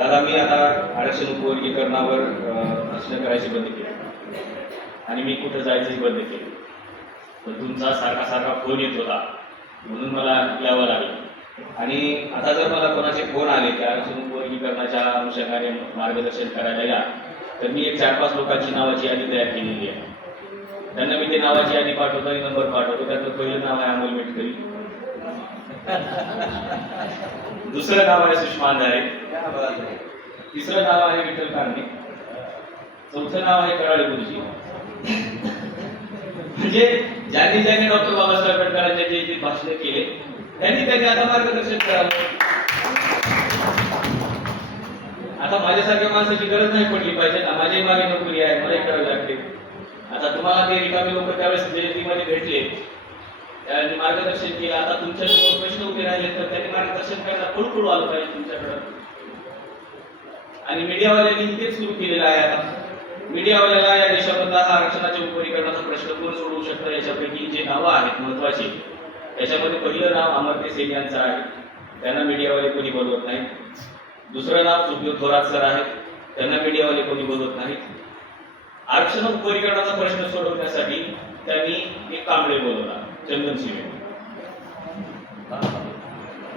दादा, मी आता आरक्षण उपवर्गीकरणावर प्रश्न करायचे बंद केले आणि मी कुठं जायचंही बंद केलं. तर तुमचा सारखा सारखा फोन येत होता म्हणून मला यावं लागलं. आणि आता जर मला कोणाचे फोन आले की आरक्षण उपवर्गीकरणाच्या अनुषंगाने मार्गदर्शन करायला या, तर मी एक 4-5 लोकांची नावाची यादी तयार केलेली आहे. त्यांना मी ते नावाची यादी पाठवतो आणि नंबर पाठवतो. त्यातलं पहिलं नाव आहे अमोल मेटकरी, दुसरं नाव आहे सुषमा अंधारे, तिसरं नाव आहे विठ्ठल कांदे, चौथं नाव आहे कराळे गुरुजी. म्हणजे ज्यांनी डॉक्टर बाबासाहेब आंबेडकरांच्या जयंतीत भाषण केले त्यांनी आता मार्गदर्शन करावं. आता माझ्यासारख्या माणसाची गरज नाही पडली पाहिजे ना. माझी मागे नोकरी आहे, मलाही करावी लागते. आता तुम्हाला ते रिकामे लोक त्यावेळेस जयंतीमध्ये भेटले, त्यांनी मार्गदर्शन केलं. आता तुमच्या प्रश्न उभे राहिले तर त्यांनी मार्गदर्शन करायला पळू आलं पाहिजे तुमच्याकडं. आणि मीडियावाल्यांनी तेच सुरू केलेलं आहे. आता मीडियावाल्याला या देशामधला हा आरक्षणाच्या उपवर्गीकरणाचा प्रश्न कोण सोडवू शकतं याच्यापैकी जे नावं आहेत महत्वाची, त्याच्यामध्ये पहिलं नाव अमर्त्य सेन यांचं आहे. त्यांना मीडियावाले कोणी बोलवत नाही. दुसरं नाव सुखदेव थोरात सर आहेत, त्यांना मीडियावाले कोणी बोलवत नाहीत. आरक्षण उपवर्गीकरणाचा प्रश्न सोडवण्यासाठी त्यांनी एक कांबळे बोलवला, चंदन शिवे.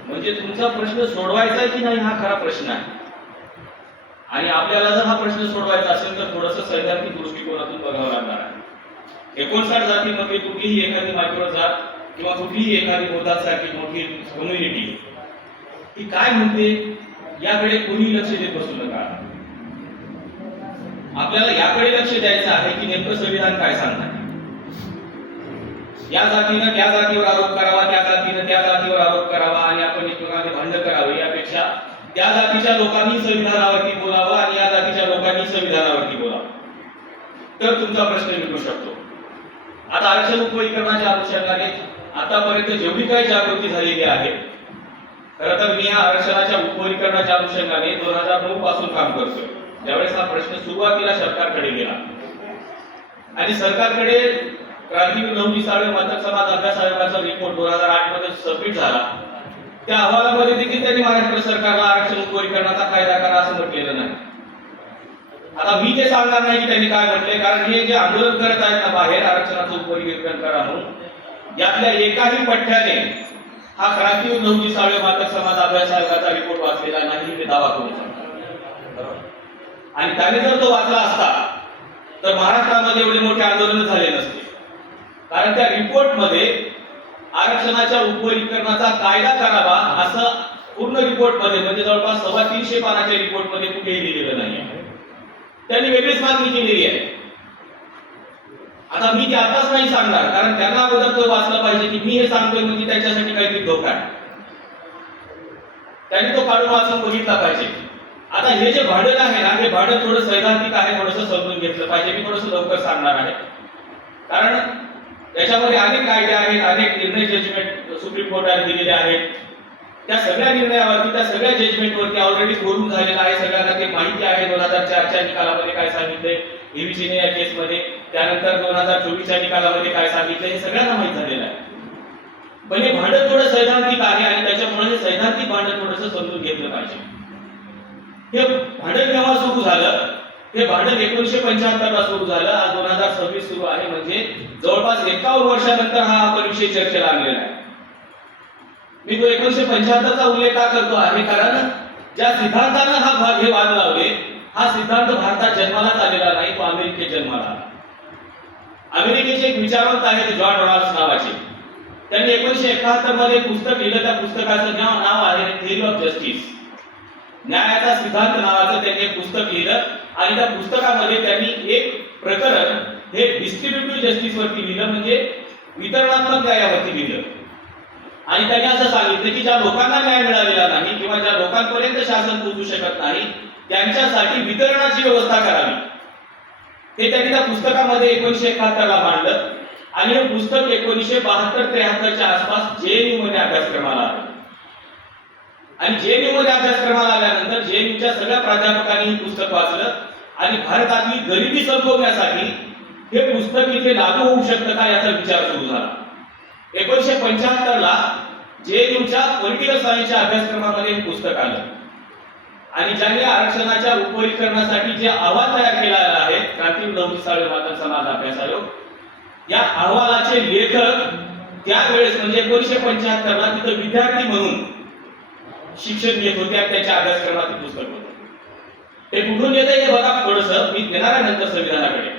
म्हणजे तुमचा प्रश्न सोडवायचा की नाही हा खरा प्रश्न आहे. आणि आपल्याला जर हा प्रश्न सोडवायचा असेल तर थोडंसं सैद्धांतिक दृष्टिकोनातून बघावं लागणार आहे. 59 जातीमध्ये कुठलीही एखादी मायक्रो जात किंवा कुठलीही एखादी मोदासारखी मोठी कम्युनिटी ती काय म्हणते याकडे कोणी लक्ष देत बसू नका. आपल्याला याकडे लक्ष द्यायचं आहे की नेमकं संविधान काय सांगणार. या जातीनं त्या जातीवर आरोप करावा, त्या जातीनं त्या जातीवर आरोप करावा आणि आपण एकमेकांचे भांडण करावे यापेक्षा त्या जातीच्या लोकांनी संविधानावरती बोलावं आणि या जातीच्या लोकांनी संविधानावरती बोलावं, तर तुमचा प्रश्न मिटू शकतो. आता आरक्षण उपवर्गीकरणाच्या अनुषंगाने आतापर्यंत जेवढी काही जागृती झालेली आहे, खरं तर मी या आरक्षणाच्या उपवर्गीकरणाच्या अनुषंगाने 2009 पासून काम करतोय. ज्यावेळेस हा प्रश्न सुरुवातीला सरकारकडे गेला आणि सरकारकडे क्रांतीवीर लहुजी साळवे मातक समाज अभ्यास आयोगाचा रिपोर्ट 2008 मध्ये सबमिट झाला. त्या अहवालामध्ये देखील त्यांनी महाराष्ट्र सरकारला आरक्षण उपवर्गीकरणाचा कायदा करा असं म्हटलेलं नाही. आता मी ते सांगणार नाही की त्यांनी काय म्हटले, कारण हे जे आंदोलन करत आहेत ना बाहेर आरक्षणाचं उपवर्गीकरण करा म्हणून, यातल्या एकाही पठ्ठ्याने हा क्रांतीवीर लहुजी साळवे मातक समाज अभ्यास आयोगाचा रिपोर्ट वाचलेला नाही हे दावा करू शकतो. आणि त्याने जर तो वाचला असता तर महाराष्ट्रामध्ये एवढे मोठे आंदोलन झाले नसते. कारण त्या रिपोर्ट मध्ये आरक्षणाच्या उपवर्गीकरणाचा कायदा करावा असं पूर्ण रिपोर्ट मध्ये म्हणजे जवळपास 350 पानाच्या रिपोर्ट मध्ये कुठेही लिहिलेलं नाही. त्यांनी वेगळीच मागणी केलेली आहे. आता मी ते आताच नाही सांगणार, कारण त्यांना अगोदर तो वाचलं पाहिजे की मी हे सांगतोय म्हणजे त्याच्यासाठी काहीतरी धोका आहे. त्यांनी तो काढून वाचून बघितला पाहिजे. आता हे जे भांडण आहे ना, हे भांडण थोडं सैद्धांतिक आहे, थोडंसं समजून घेतलं पाहिजे. मी थोडंसं लवकर सांगणार आहे, कारण त्याच्यामध्ये अनेक कायदे आहेत, अनेक निर्णय जजमेंट सुप्रीम कोर्टाने दिलेले आहेत. त्या सगळ्या निर्णयावरती, त्या सगळ्या जजमेंटवरती ऑलरेडी बोलून झालेलं आहे. सगळ्यांना ते माहिती आहे. 2004च्या निकालामध्ये काय सांगितलंय एबीसीने या केसमध्ये, त्यानंतर 2024च्या निकालामध्ये काय सांगितलं हे सगळ्यांना माहिती झालेलं आहे. पण हे भांडण थोडं सैद्धांतिक आहे आणि त्याच्यामुळे हे सैद्धांतिक भांडण थोडंसं समजून घेतलं पाहिजे. हे भांडण केव्हा सुरू झालं? हे भांडण 1975 ला सुरू झालं. आज 2026 सुरू आहे, म्हणजे जवळपास 51 वर्षानंतर हा आपण विषय चर्चेला आणलेला आहे. मी तो 1975 चा उल्लेख का करतो आहे, कारण ज्या सिद्धांतानं हे वाद लावले, हा सिद्धांत भारतात जन्मालाच आलेला नाही, तो अमेरिकेत जन्माला आला. अमेरिकेचे एक विचारवंत आहेत जॉन रॉल्स नावाचे. त्यांनी 1971 मध्ये पुस्तक लिहिलं. त्या पुस्तकाचं नाव आहे थिअरी ऑफ जस्टिस, न्यायाचा सिद्धांत नावाचं त्यांनी एक पुस्तक लिहिलं. आणि त्या पुस्तकामध्ये त्यांनी एक प्रकरण हे डिस्ट्रीब्युटिव्ह जस्टिस वरती लिहिलं, म्हणजे वितरणात्मक न्यायावरती लिहिलं. आणि त्यांनी असं सांगितलं की ज्या लोकांना न्याय मिळालेला नाही किंवा ज्या लोकांपर्यंत शासन पोहोचू शकत नाही त्यांच्यासाठी वितरणाची व्यवस्था करावी, हे त्यांनी त्या पुस्तकामध्ये 1971 ला मांडलं. आणि हे पुस्तक 1972-73 च्या आसपास जेएनयू मध्ये अभ्यासक्रमाला आलं. आणि जेएनयू मध्ये अभ्यासक्रमाला आल्यानंतर जेएनयूच्या सगळ्या प्राध्यापकांनी हे पुस्तक वाचलं आणि भारतातली गरिबी संपवण्यासाठी हे पुस्तक इथे लागू होऊ शकतं का याचा विचार सुरू झाला. 1975 ला जेएनयूच्या पॉलिटिकल सायन्सच्या अभ्यासक्रमामध्ये हे पुस्तक आलं. आणि ज्यांनी आरक्षणाच्या उपरीकरणासाठी जे अहवाल तयार केलेला आहे क्रांती लवजी साळे माता समाज अभ्यास आयोग या अहवालाचे लेखक त्यावेळेस म्हणजे 1975 ला तिथे विद्यार्थी म्हणून शिक्षण घेत होते आणि त्यांच्या अभ्यासक्रमातील पुस्तक होते. ते कुठून येते हे बघा थोडंसं मी येणार नंतर संविधानाकडे.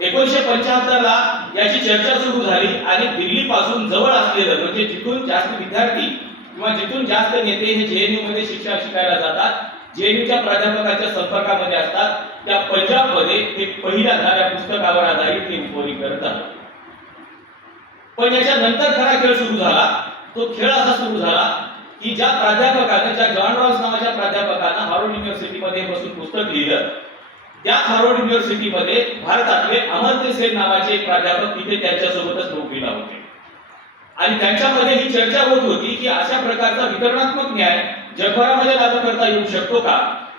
1975 ला याची चर्चा सुरू झाली आणि दिल्ली पासून जवळ असलेलं म्हणजे जिथून जास्त विद्यार्थी किंवा जिथून जास्त नेते हे जेएनयू मध्ये शिक्षण शिकायला जातात, जेएनयूच्या प्राध्यापकांच्या संपर्कामध्ये असतात, त्या पंजाब मध्ये ते पहिल्यांदा या पुस्तकावर आधारित हे उपरीकरण झालं. पण याच्या नंतर खरा खेळ सुरू झाला. तो खेळ असा सुरू झाला की ज्या प्राध्यापकाने ज्या जॉन रॉस नावाच्या प्राध्यापकाने हार्वर्ड युनिव्हर्सिटीमध्ये बसून पुस्तक लिहिलं, त्या हार्वर्ड युनिव्हर्सिटीमध्ये भारतातले अमर्त्य सेन नावाचे एक प्राध्यापक तिथे त्यांच्यासोबतच नोकरीला होते आणि त्यांच्यामध्ये ही चर्चा होत होती की अशा प्रकारचा वितरणात्मक न्याय जगभरामध्ये लागू करता येऊ शकतो का,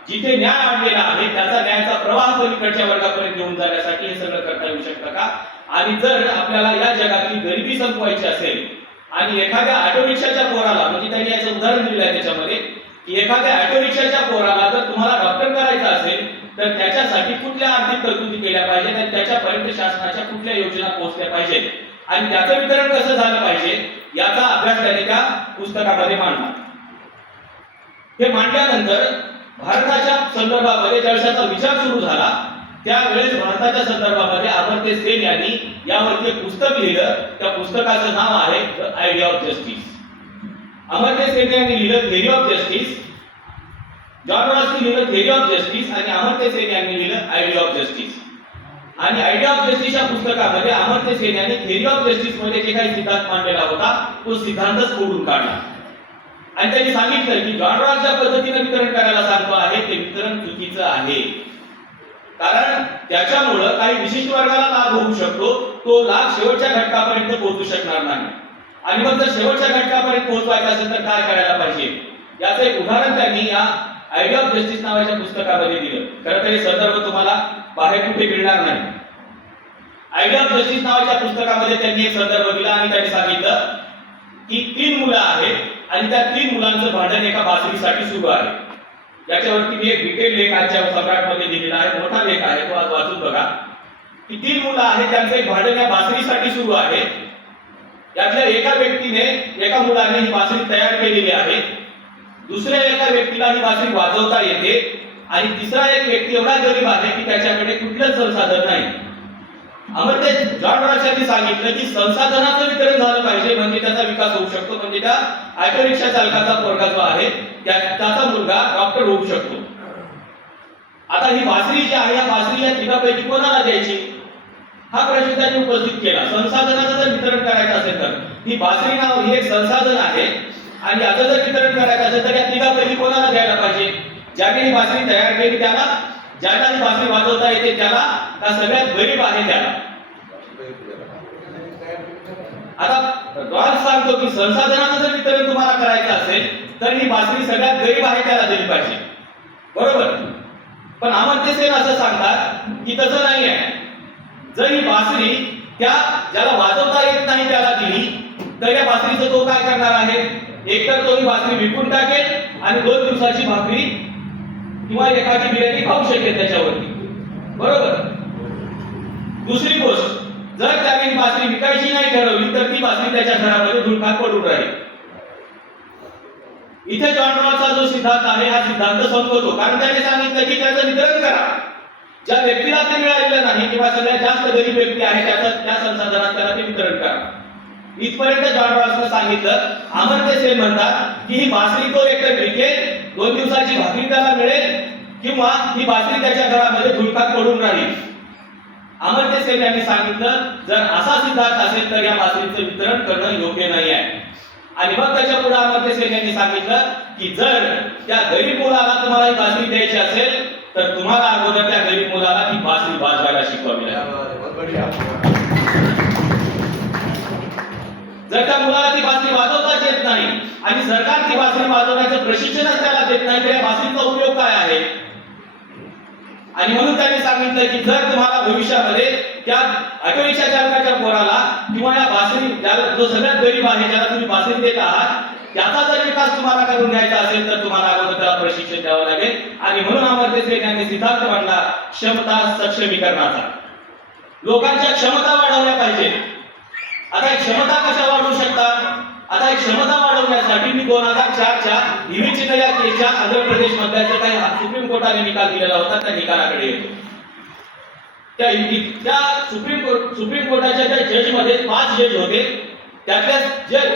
जिथे न्याय आणलेला आहे त्याचा न्यायाचा प्रवाह पलीकडच्या वर्गापर्यंत घेऊन जाण्यासाठी हे सगळं करता येऊ शकतं का. आणि जर आपल्याला या जगातली गरिबी संपवायची असेल आणि एखाद्या ऑटो रिक्षाच्या पोराला म्हणजे त्यांनी याचं उदाहरण दिलं आहे त्याच्यामध्ये की एखाद्या ऑटो रिक्षाच्या पोराला जर तुम्हाला डॉक्टर करायचं असेल तर त्याच्यासाठी कुठल्या आर्थिक तरतुदी केल्या पाहिजेत आणि त्याच्यापर्यंत शासनाच्या कुठल्या योजना पोहोचल्या पाहिजेत आणि त्याचं वितरण कसं झालं पाहिजे याचा अभ्यास त्याने त्या पुस्तकामध्ये मांडला. हे मांडल्यानंतर भारताच्या संदर्भामध्ये ज्यावेळेस विचार सुरू झाला त्यावेळेस भारताच्या संदर्भामध्ये अमर्त्य सेन यांनी यावरती एक पुस्तक लिहिलं. त्या पुस्तकाचं नाव आहे the idea of justice. Amartya Sen यांनी लिहिलं थेरी ऑफ जस्टिस, जॉन रॉसनी लिहिलं थेरी ऑफ जस्टिस आणि अमर्त्य सेन यांनी लिहिलं आयडिया ऑफ जस्टिस. आणि आयडिया ऑफ जस्टिस या पुस्तकामध्ये अमर्त्य सेन यांनी थेरी ऑफ जस्टिस मध्ये जे काही सिद्धांत मांडलेला होता तो सिद्धांतच खोडून काढला आणि त्यांनी सांगितलं की जॉन रॉस ज्या पद्धतीने वितरण करायला सांगतो आहे ते वितरण चुकीचं आहे, कारण त्याच्यामुळे काही विशिष्ट वर्गाला लाभ होऊ शकतो, तो लाभ शेवटच्या घटकापर्यंत पोहोचू शकणार नाही. आणि मग जर शेवटच्या घटकापर्यंत पोहोचवायचं असेल तर काय करायला पाहिजे याचं एक उदाहरण त्यांनी या आयडिया ऑफ जस्टिस नावाच्या पुस्तकामध्ये दिलं. खरं तर हे संदर्भ तुम्हाला बाहेर कुठे मिळणार नाही. आयडिया ऑफ जस्टिस नावाच्या पुस्तकामध्ये त्यांनी एक संदर्भ दिला आणि त्यांनी सांगितलं की 3 मुलं आहेत आणि त्या 3 मुलांचं भांडण एका बासरीसाठी सुरू आहे. याच्यावरती मी एक डिटेल लेख आजच्या सम्राटमध्ये दिलेला आहे, मोठा लेख आहे, तो आज वाचून बघा. की 3 मुलं आहेत त्यांचं एक भांडण या बासरीसाठी सुरू आहे. यातल्या एका व्यक्तीने एका मुलाने ही बासरी तयार केलेली आहे, दुसऱ्या एका व्यक्तीला ही बासरी वाजवता येते आणि तिसरा एक व्यक्ती एवढा गरीब आहे की त्याच्याकडे कुठलंच संसाधन नाही. अमर्त्य जॉन रॉस यांनी सांगितलं की संसाधनाचं वितरण झालं पाहिजे म्हणजे त्याचा विकास होऊ शकतो, म्हणजे त्या ऑटो रिक्षा चालकाचा पोरगा जो आहे त्याचा मुलगा डॉक्टर होऊ शकतो. आता ही बासरी जी आहे या बासरी या तिघापैकी कोणाला द्यायची हा प्रश्न त्यांनी उपस्थित केला. संसाधनाचं जर वितरण करायचं असेल तर ही बासरी नाव ही एक संसाधन आहे आणि याचं जर वितरण करायचं असेल तर या तिघापैकी कोणाला द्यायला पाहिजे, ज्याने ही बासरी तयार केली त्याला, ज्याला ही बासरी वाजवता येते त्याला, का सगळ्यात गरीब आहे त्याला. आता रॉस सांगतो की संसाधनाचं जर वितरण तुम्हाला करायचं असेल तर ही बासरी सगळ्यात गरीब आहे त्याला दिली पाहिजे, बरोबर. पण अमर्त्य सेन असं सांगतात की तसं नाही आहे. जर ही बासरी त्या ज्याला वाजवता येत नाही त्याला दिली तर या बासरीचं तो काय करणार आहे, एकतर तो ही बासरी विकून टाकेल आणि 2 दिवसाची भाकरी किंवा एखादी बिर्याणी खाऊ शकेल त्याच्यावरती, बरोबर. दुसरी गोष्ट, जर त्याने ही बासरी विकायची नाही ठरवली तर ती बासरी त्याच्या घरामध्ये धुळखात पडून राहील. इथे जॉन रॉसचा जो सिद्धांत आहे हा सिद्धांत संपवतो, कारण त्याने सांगितलं की त्याचं वितरण करा. ज्या व्यक्तीला ते मिळालेलं नाही किंवा सगळ्यात जास्त गरीब व्यक्ती आहे त्या संसाधनात त्याला ते वितरण करा. इथपर्यंत जॉन रॉसने सांगितलं. अमर्त्य सेन म्हणतात की ही बासरी तो एकतर विकेल, 2 दिवसाची भाकरी त्याला मिळेल किंवा ही बासरी त्याच्या घरामध्ये धुळखात पडून राहील. अमर्त्य सेन यांनी सांगितलं जर असा सिद्धांत असेल तर या बासरीचं वितरण करणं योग्य नाही आहे. आणि मग त्याच्या पुढे अमर्त्य सेन यांनी सांगितलं की जर त्या गरीब मुलाला तुम्हाला ही बासरी द्यायची असेल तर तुम्हाला अगोदर त्या गरीब मुलाला ही बासरी वाजवायला शिकवावी लागेल. जर त्या मुलाला ती बासरी वाजवताच येत नाही आणि सरकार ती बासरी वाजवण्याचं प्रशिक्षणच त्याला देत नाही तर या बासरीचा उपयोग काय आहे. आणि म्हणून त्यांनी सांगितलं की जर तुम्हाला भविष्यामध्ये त्या ऑटो रिक्षा चालकाच्या पोराला किंवा या बासरी जो सगळ्यात गरीब आहे ज्याला तुम्ही बासरी देत आहात त्याचा जर विकास तुम्हाला करून घ्यायचा असेल तर तुम्हाला अगोदर त्याला प्रशिक्षण द्यावं लागेल. आणि म्हणून अमर्त्य सेन यांनी सिद्धांत मांडला क्षमता सक्षमीकरणाचा. लोकांच्या क्षमता वाढवल्या पाहिजे. आता एक क्षमता कशा वाढवू शकतात? आता एक क्षमता वाढवण्यासाठी मी 2004 च्या हिवी चिन्नया केसच्या आंध्र प्रदेश मधल्या जे काही सुप्रीम कोर्टाने निकाल दिलेला होता त्या निकालाकडे येतो. त्या सुप्रीम कोर्टाच्या त्या जज मध्ये 5 जज होते. त्यातल्या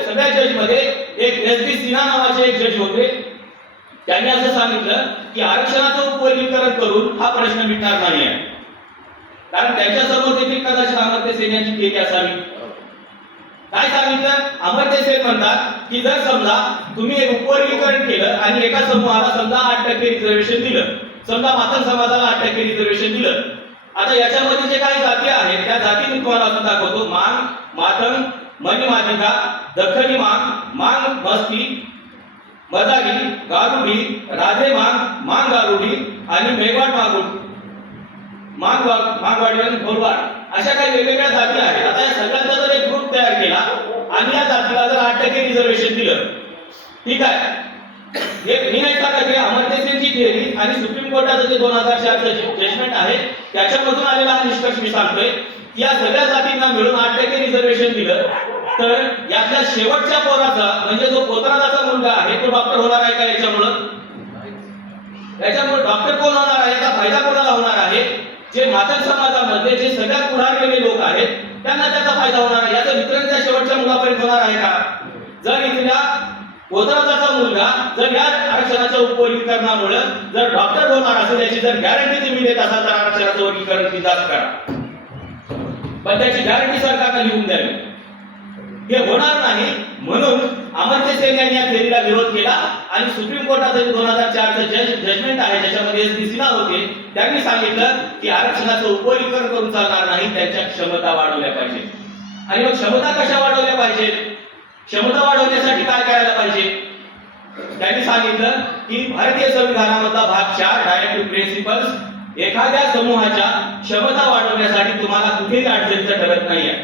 सगळ्या जज मध्ये एक एस.बी. सिन्हा नावाचे एक जज होते. त्यांनी असं सांगितलं की आरक्षणाचं उपवर्गीकरण करून हा प्रश्न मिटणार नाही आहे. कारण त्यांच्या समोर देखील कदाचित अमर्त्य सेन यांची केली असावी. काय सांगितलं? अमर्त्य सेन म्हणतात की जर समजा तुम्ही एक उपवर्गीकरण केलं आणि एका समूहाला समजा 8% रिझर्वेशन दिलं, समजा मातंग समाजाला 8% रिझर्वेशन दिलं. आता याच्यामध्ये जे काही जाती आहेत त्या जाती मी तुम्हाला असं दाखवतो. मांग, मातंग, मणिमादिका, दख्खनी मांग, मांग मस्ती, मदारी, गारुडी, राधे मांग, मांग गारुडी आणि मेघवाड मांगवाडी आणि भोरवाड अशा काही वेगवेगळ्या जाती आहेत. आता या सगळ्यांचा जर एक ग्रुप तयार केला आणि या जातीला जर 8% रिझर्वेशन दिलं, ठीक आहे. हे मी नाही सांगत, हे अमर्त्य सेनची थिअरी आणि सुप्रीम कोर्टाचं जे 2004 चं जजमेंट आहे त्याच्यामधून आलेला हा निष्कर्ष मी सांगतोय की या सगळ्या जातींना मिळून 8% रिझर्वेशन दिलं तर यातल्या शेवटच्या पोराचा म्हणजे जो पोतराजाचा मुलगा आहे तो डॉक्टर होणार आहे का? याच्यामुळे डॉक्टर कोण होणार आहे? याचा फायदा कोणाला होणार आहे? जे मातंग समाजामध्ये जे सगळ्यात पुढारलेले लोक आहेत त्यांना त्याचा फायदा होणार आहे. याचा वितरण त्या शेवटच्या मुलापर्यंत होणार आहे का? जर इथल्या पोतराजाचा मुलगा जर या आरक्षणाच्या उपवर्गीकरणामुळे जर डॉक्टर होणार असेल याची जर गॅरंटी तुम्ही देत असाल तर आरक्षणाचं वर्गीकरण बिनधास्त करा, पण त्याची गॅरंटी सरकारने लिहून द्यावी. हे होणार नाही. म्हणून अमर्त्य सेन यांनी या थिअरीला विरोध केला आणि सुप्रीम कोर्टाचं 2004 चं जजमेंट आहे ज्याच्यामध्ये एस.बी. सिन्हा होते. त्यांनी सांगितलं की आरक्षणाचं उपवर्गीकरण करून चालणार नाही, त्यांच्या क्षमता वाढवल्या पाहिजे. आणि मग क्षमता कशा वाढवल्या पाहिजेत? क्षमता वाढवण्यासाठी काय करायला पाहिजे? त्यांनी सांगितलं की भारतीय संविधानामधला भाग 4 डायरेक्टिव्ह प्रिन्सिपल्स एखाद्या समूहाच्या क्षमता वाढवण्यासाठी तुम्हाला कुठेही अडचणीचं ठरत नाही आहे.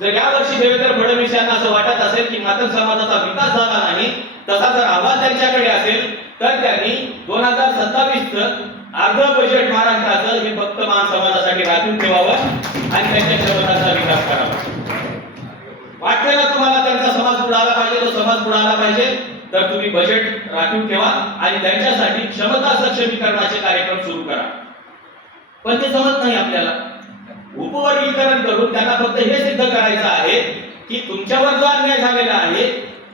जर यावर्षी देवेंद्र फडणवीस यांना असं वाटत असेल की मातंग समाजाचा विकास झाला नाही, तसा जर अहवाल त्यांच्याकडे असेल तर त्यांनी 2027 चं अर्ध बजेट महाराष्ट्राचं हे फक्त मान समाजासाठी राखून ठेवावं आणि त्यांच्या क्षमतांचा विकास करावा. वाटतं ना तुम्हाला त्यांचा समाज पुढे आला पाहिजे, तो समाज पुढे आला पाहिजे, तर तुम्ही बजेट राखून ठेवा आणि त्यांच्यासाठी क्षमता सक्षमीकरणाचे कार्यक्रम सुरू करा. पण ते जमत नाही आपल्याला. उपवर्गीकरण करून त्यांना फक्त हे सिद्ध करायचं आहे की तुमच्यावर जो अन्याय झालेला आहे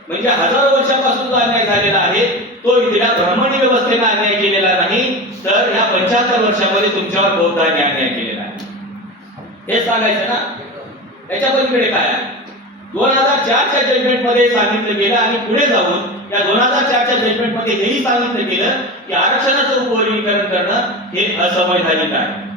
म्हणजे हजारो वर्षापासून जो अन्याय झालेला आहे तो इथल्या ब्राह्मणी व्यवस्थेने अन्याय केलेला नाही, तर या 75 वर्षामध्ये तुमच्यावर बौद्धांनी अन्याय केलेला आहे. हे सांगायचं ना. त्याच्या पलीकडे काय आहे? 2004 च्या जजमेंट मध्ये सांगितलं गेलं आणि पुढे जाऊन या 2004 च्या जजमेंट मध्ये हेही सांगितलं गेलं की आरक्षणाचं उपवर्गीकरण करणं हे असंवैधानिक आहे.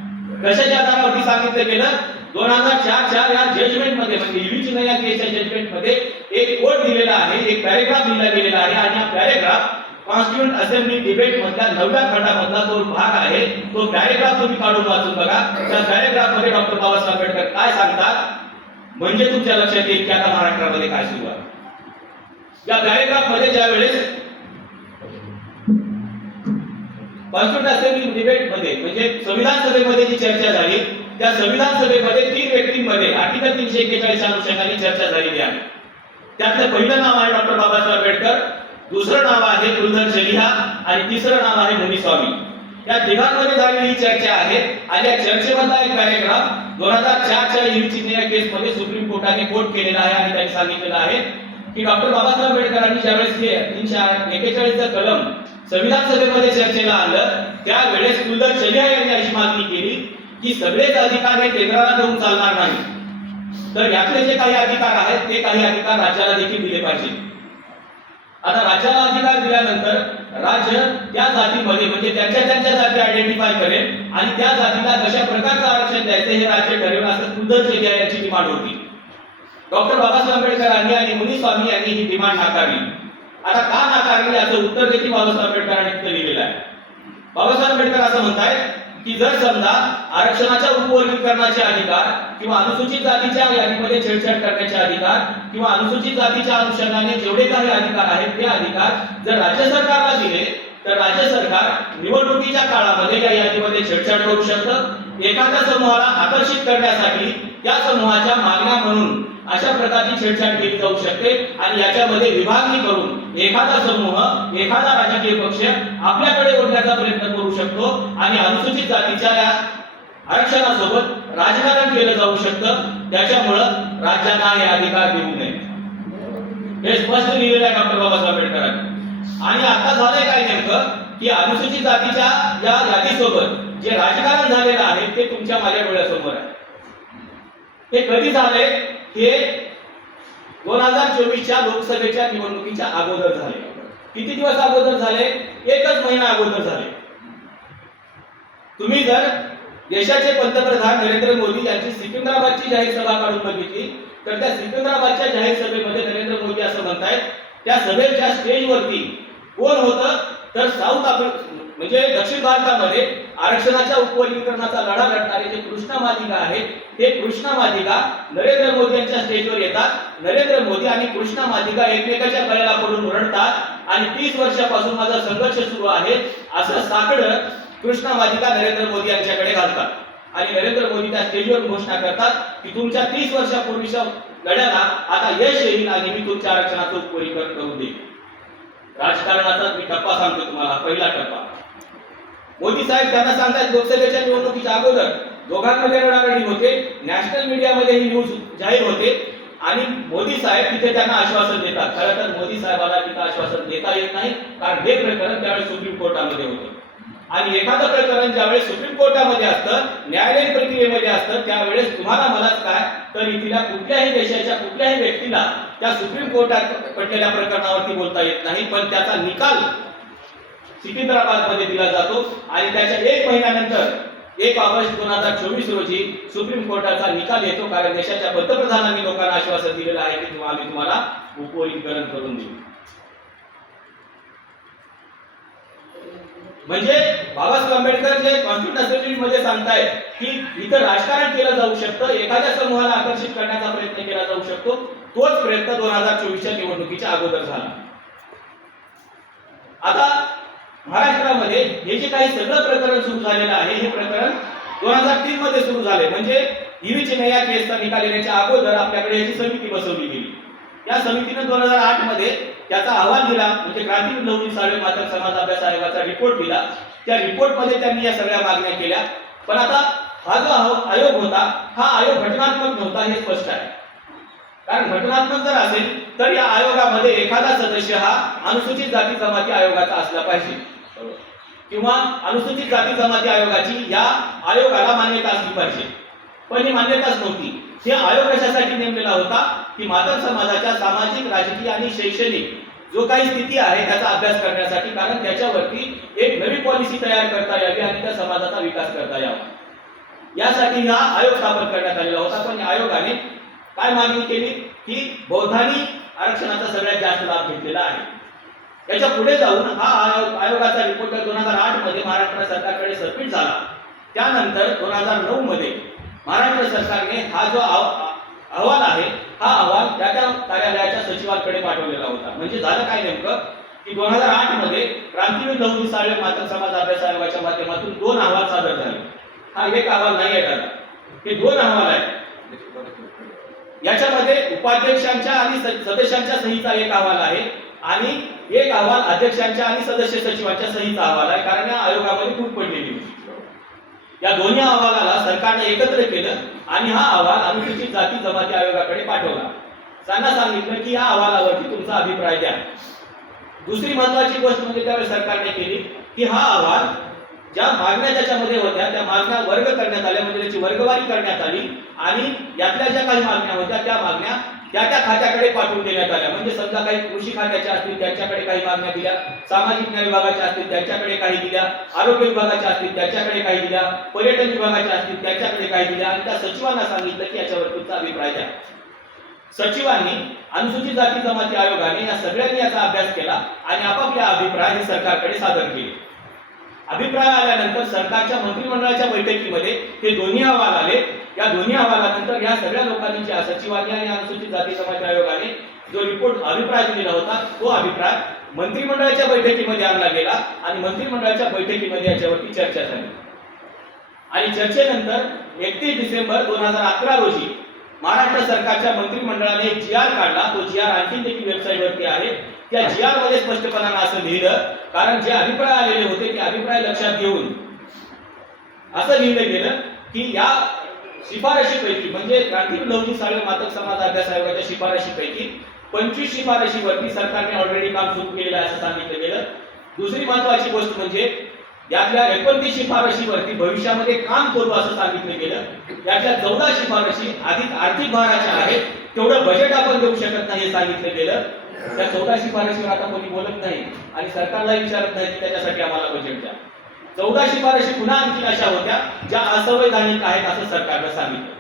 कशाच्या आधारावरती सांगितलं गेलं? 2004 च्या या जजमेंट मध्ये म्हणजे हिवी चिन्नया केसच्या जजमेंट मध्ये एक कोड दिलेला आहे, एक पॅरेग्राफ दिला गेलेला आहे आणि हा पॅरेग्राफ कॉन्स्टिट्यूएंट असेंब्ली डिबेट मधल्या 9व्या खंडामधला तो भाग आहे. तो पॅरेग्राफ तुम्ही काढून वाचून बघा. त्या पॅरेग्राफ मध्ये डॉक्टर बाबासाहेब आंबेडकर काय सांगतात म्हणजे तुमच्या लक्षात येईल की आता महाराष्ट्रामध्ये काय सुरू आहे. या पॅरेग्राफ मध्ये ज्या वेळेस कॉन्स्टिट्यूएंट असेंब्ली डिबेट मध्ये म्हणजे संविधान सभेमध्ये जी चर्चा झाली त्या संविधान सभेमध्ये 3 व्यक्तींमध्ये आर्टिकल 341 अनुषंगाने चर्चा झालेली आहे. त्यातलं पहिलं नाव आहे डॉक्टर बाबासाहेब आंबेडकर, दुसरं नाव आहे कुलधर शलिहा आणि तिसरं नाव आहे मुनीस्वामी. या तिघांमध्ये झालेली ही चर्चा आहे आणि या चर्चेमधला एक पॅरेग्राफ 2004 च्या हिवी चिन्नया केस मध्ये सुप्रीम कोर्टाने कोट केलेला आहे आणि त्यांनी सांगितलेलं आहे की डॉक्टर बाबासाहेब आंबेडकरांनी ज्यावेळेस हे 341 चा कलम संविधान सभेमध्ये चर्चेला आणलं त्यावेळेस कुलधर शलिहा यांनी अशी मागणी केली की सगळेच अधिकार हे केंद्राला देऊन चालणार नाही, तर यातले जे काही अधिकार आहेत ते काही अधिकार राज्याला देखील दिले पाहिजे. आता राज्याला अधिकार दिल्यानंतर राज्य त्या जातीमध्ये म्हणजे त्यांच्या जाती आयडेंटिफाय करेल आणि त्या जातीला कशा प्रकारचं आरक्षण द्यायचं हे राज्य ठरवेल असं कुलधर शलिहा यांची डिमांड होती. डॉक्टर बाबासाहेब आंबेडकरांनी आणि मुनीस्वामी यांनी ही डिमांड नाकारली. आता का नाकारली याचं उत्तर देखील बाबासाहेब आंबेडकरांनी तिथे लिहिलेलं आहे. बाबासाहेब आंबेडकर असं म्हणतायत की जर समजा आरक्षणाच्या उपवर्गीकरणाचे अधिकार किंवा अनुसूचित जातीच्या यादीमध्ये छेडछाड करण्याचे अधिकार किंवा अनुसूचित जातीच्या अनुषंगाने जेवढे काही अधिकार आहेत ते अधिकार जर राज्य सरकारला दिले तर राज्य सरकार निवडणुकीच्या काळामध्ये या यादीमध्ये छेडछाड करू शकतं। एखाद्या समूहाला आकर्षित करण्यासाठी त्या समूहाच्या मागण्या म्हणून अशा प्रकारची छेडछाड केली जाऊ शकते आणि याच्यामध्ये विभागणी करून एखादा समूह एखादा राजकीय पक्ष आपल्याकडे ओढण्याचा प्रयत्न करू शकतो आणि अनुसूचित जातीच्या या आरक्षणासोबत राजकारण केलं जाऊ शकतं। त्याच्यामुळं राज्यांना हे अधिकार देऊ नये हे स्पष्ट लिहिलेलं आहे डॉक्टर बाबासाहेब आंबेडकरांनी। आणि आता झालंय काय नेमकं की अनुसूचित जातीच्या या यादीसोबत जे राजकारण झालेलं आहे ते तुमच्या माझ्या डोळ्यासमोर आहे। ते कधी झाले? हे 2024च्या लोकसभेच्या निवडणुकीच्या अगोदर झाले। किती दिवस अगोदर झाले? एकच महिना अगोदर झाले। तुम्ही जर देशाचे पंतप्रधान नरेंद्र मोदी यांची सिकंदराबादची जाहीर सभा काढून बघितली तर त्या सिकंदराबादच्या जाहीर सभेमध्ये नरेंद्र मोदी असं म्हणतायत त्या सभेच्या स्टेजवरती कोण होतं तर साऊथ आफ्रिका म्हणजे दक्षिण भारतामध्ये आरक्षणाच्या उपवर्गीकरणाचा लढा लढणारे जे कृष्णा मादिगा आहेत ते कृष्णा मादिगा नरेंद्र मोदी यांच्या स्टेजवर येतात। नरेंद्र मोदी आणि कृष्णा मादिगा एकमेकाच्या गळ्याला पडून रडतात आणि 30 वर्षापासून माझा संघर्ष सुरू आहे असं साकडं कृष्णा मादिगा नरेंद्र मोदी यांच्याकडे घालतात आणि नरेंद्र मोदी त्या स्टेजवर घोषणा करतात की तुमच्या 30 वर्षापूर्वीच्या लढ्याला आता यश येईल आणि मी तुमच्या आरक्षणाचं उपवर्गीकरण करून देईन। राजकारणाचा मी टप्पा सांगतो तुम्हाला। पहिला टप्पा मोदी साहेब त्यांना सांगतात लोकसभेच्या निवडणुकीच्या अगोदर दोघांमध्ये रडारडी होते, नॅशनल मीडियामध्ये ही न्यूज जाहीर होते आणि मोदी साहेब तिथे त्यांना आश्वासन देतात। खरं तर मोदी साहेबांना तिथे आश्वासन देता येत नाही कारण हे प्रकरण त्यावेळेस सुप्रीम कोर्टामध्ये होतं आणि एखादं प्रकरण ज्यावेळेस सुप्रीम कोर्टामध्ये असतं न्यायालयीन प्रक्रियेमध्ये असतं त्यावेळेस तुम्हाला मलाच काय तर इथल्या कुठल्याही देशाच्या कुठल्याही व्यक्तीला त्या सुप्रीम कोर्टात पडलेल्या प्रकरणावरती बोलता येत नाही पण त्याचा निकाल सिकंदराबाद मध्ये दिला जातो आणि त्याच्या 1 महिन्यानंतर 1 ऑगस्ट 2024 रोजी सुप्रीम कोर्टाचा निकाल येतो कारण देशाच्या पंतप्रधानांनी लोकांना आश्वासन दिलेलं आहे की आम्ही तुम्हाला उपवर्गीकरण करून देऊ। म्हणजे बाबासाहेब आंबेडकर जे कॉन्स्टिट्यूशन असेंब्ली मध्ये सांगतायत की इथं राजकारण केलं जाऊ शकतं, एखाद्या समूहाला आकर्षित करण्याचा प्रयत्न केला जाऊ शकतो, तोच प्रयत्न 2024च्या निवडणुकीच्या अगोदर झाला। आता महाराष्ट्रामध्ये हे जे काही सगळं प्रकरण सुरू झालेलं आहे हे प्रकरण 2003 मध्ये सुरू झाले म्हणजे ईव्ही चिन्ह केसचा निकाल येण्याच्या अगोदर आपल्याकडे याची समिती बसवली गेली। या समितीने 2008 मध्ये त्याचा अहवाल दिला म्हणजे क्रांतीवीर लहुजी साळवे मातंग समाज अभ्यास आयोगाचा रिपोर्ट दिला। त्या रिपोर्ट मध्ये त्यांनी या सगळ्या मागण्या केल्या पण आता हा जो आयोग होता हा आयोग घटनात्मक नव्हता हे स्पष्ट आहे कारण घटनात्मक जर असेल तर या आयोगामध्ये एखादा सदस्य हा अनुसूचित जाती जमाती आयोगाचा असला पाहिजे किंवा अनुसूचित जाती जमाती आयोगाची या आयोगाला मान्यता असली पाहिजे पण ही मान्यताच नव्हती। हे आयोग कशासाठी नेमलेला होता की मातंग समाजाच्या सामाजिक राजकीय आणि शैक्षणिक जो काही स्थिती आहे त्याचा अभ्यास करण्यासाठी कारण त्याच्यावरती एक नवी पॉलिसी तयार करता यावी आणि त्या समाजाचा विकास करता यावा यासाठी हा आयोग स्थापन करण्यात आलेला होता। पण या आयोगाने काय मागणी केली की बौद्धांनी आरक्षणाचा सगळ्यात जास्त लाभ घेतलेला आहे। याच्या पुढे जाऊन हा आयोगाचा रिपोर्ट 2008 मध्ये महाराष्ट्र सरकारकडे सबमिट झाला। त्यानंतर 2009 मध्ये महाराष्ट्र सरकारने हा जो अहवाल आहे हा अहवाल त्या कार्यालयाच्या सचिवांकडे पाठवलेला होता। म्हणजे झालं काय नेमकं की 2008 मध्ये क्रांतीवीर लहुजी साळवे मातंग समाज अभ्यास आयोगाच्या माध्यमातून 2 अहवाल सादर झाले। हा एक अहवाल नाही आहे दादा, हे 2 अहवाल आहेत। याच्यामध्ये उपाध्यक्षांच्या आणि सदस्यांच्या सहीचा एक अहवाल आहे आणि एक अहवाल अध्यक्षांच्या आणि सदस्य सचिवांच्या सहीचा अहवाल आहे कारण या आयोगामध्ये खूप पडलेली होती। या दोन्ही अहवालाला सरकारने एकत्र केलं आणि हा अहवाल अनुसूचित जाती जमाती आयोगाकडे पाठवला। त्यांना सांगितलं की या अहवालावरती तुमचा अभिप्राय द्या। दुसरी महत्त्वाची गोष्ट म्हणजे त्यावेळेस सरकारने केली की हा अहवाल ज्या मागण्या त्याच्यामध्ये होत्या त्या मागण्या वर्ग करण्यात आल्या म्हणजे त्याची वर्गवारी करण्यात आली आणि यातल्या ज्या काही मागण्या होत्या त्या मागण्या त्या खात्याकडे पाठवून देण्यात आल्या। म्हणजे समजा काही कृषी खात्याच्या असतील त्यांच्याकडे काही मागण्या दिल्या, सामाजिक न्याय विभागाच्या असतील त्यांच्याकडे काही दिल्या, आरोग्य विभागाच्या असतील त्यांच्याकडे काही दिल्या, पर्यटन विभागाच्या असतील त्यांच्याकडे काही दिल्या आणि त्या सचिवांना सांगितलं की याच्यावर तुमचा अभिप्राय द्या। सचिवांनी अनुसूचित जाती जमाती आयोगाने या सगळ्यांनी याचा अभ्यास केला आणि आपापले अभिप्राय हे सरकारकडे सादर केले। अभिप्राय आल्यानंतर सरकारच्या मंत्रिमंडळाच्या बैठकीमध्ये हे दोन्ही अहवाल आले. या दोन्ही अहवालानंतर या सगळ्या लोकांनी जे सचिवांनी आणि अनुसूचित जाती समाज आयोगाने जो रिपोर्ट अभिप्राय दिलेला होता तो अभिप्राय मंत्रिमंडळाच्या बैठकीमध्ये आणला गेला आणि मंत्रिमंडळाच्या बैठकीमध्ये याच्यावरती चर्चा झाली. आणि चर्चेनंतर 31 डिसेंबर 2011 रोजी महाराष्ट्र सरकारच्या मंत्रिमंडळाने एक जी आर काढला. तो जी आर आणखी देखील वेबसाईटवरती आहे. त्या जी आर मध्ये स्पष्टपणाने असं लिहिलं, कारण जे अभिप्राय आलेले होते ते अभिप्राय लक्षात घेऊन असं लिहिलं गेलं की या शिफारशीपैकी म्हणजे क्रांतीवीर लहुजी साळवे मातक समाज अभ्यास आयोगाच्या शिफारशीपैकी 25 शिफारशीवरती सरकारने ऑलरेडी काम सुरू केलेलं आहे असं सांगितलं गेलं. दुसरी महत्त्वाची गोष्ट म्हणजे यातल्या 29 शिफारशीवरती भविष्यामध्ये काम करू असं सांगितलं गेलं. यातल्या 14 शिफारशी अधिक आर्थिक भाराच्या आहेत, तेवढं बजेट आपण देऊ शकत नाही हे सांगितलं गेलं. त्या 14 शिफारशीवर आता कोणी बोलत नाही आणि सरकारला विचारत नाही की त्याच्यासाठी आम्हाला बजेट द्या. 14 शिफारशी पुन्हा आणखी अशा होत्या ज्या असंवैधानिक आहेत असं सरकारनं सांगितलं.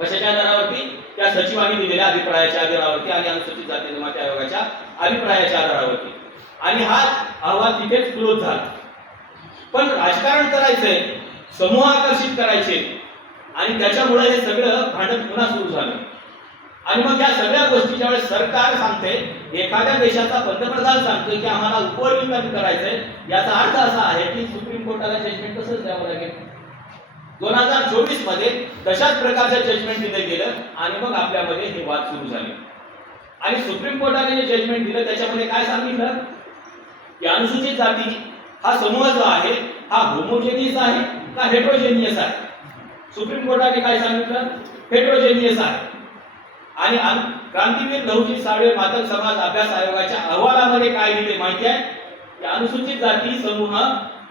कशाच्या आधारावरती? त्या सचिवांनी दिलेल्या अभिप्रायाच्या आधारावरती आणि अनुसूचित जाती जमाती आयोगाच्या अभिप्रायाच्या आधारावरती. आणि हा अहवाल तिथेच क्लोज झाला. पण राजकारण करायचंय, समूह आकर्षित करायचे आणि त्याच्यामुळे हे सगळं भांडण पुन्हा सुरू झालं. आणि मग या सगळ्या गोष्टी ज्यावेळेस सरकार सांगते, एखाद्या देशाचा पंतप्रधान सांगतोय की आम्हाला उपवर्गीकरण करायचंय, याचा अर्थ असा आहे की सुप्रीम कोर्टाला जजमेंट तसंच द्यावं लागेल. 2024 मध्ये तशाच प्रकारचं जजमेंट दिलं गेलं आणि मग आपल्यामध्ये हे वाद सुरू झाले. आणि सुप्रीम कोर्टाने जे जजमेंट दिलं त्याच्यामध्ये काय सांगितलं की अनुसूचित जाती हा समूह जो आहे हा होमोजेनियस आहे का हेट्रोजेनियस आहे? सुप्रीम कोर्टाने काय सांगितलं? हेट्रोजेनियस आहे. आणि क्रांतीवीर लहुजी साळवे मातक समाज अभ्यास आयोगाच्या अहवालामध्ये काय दिले माहिती आहे की अनुसूचित जाती समूह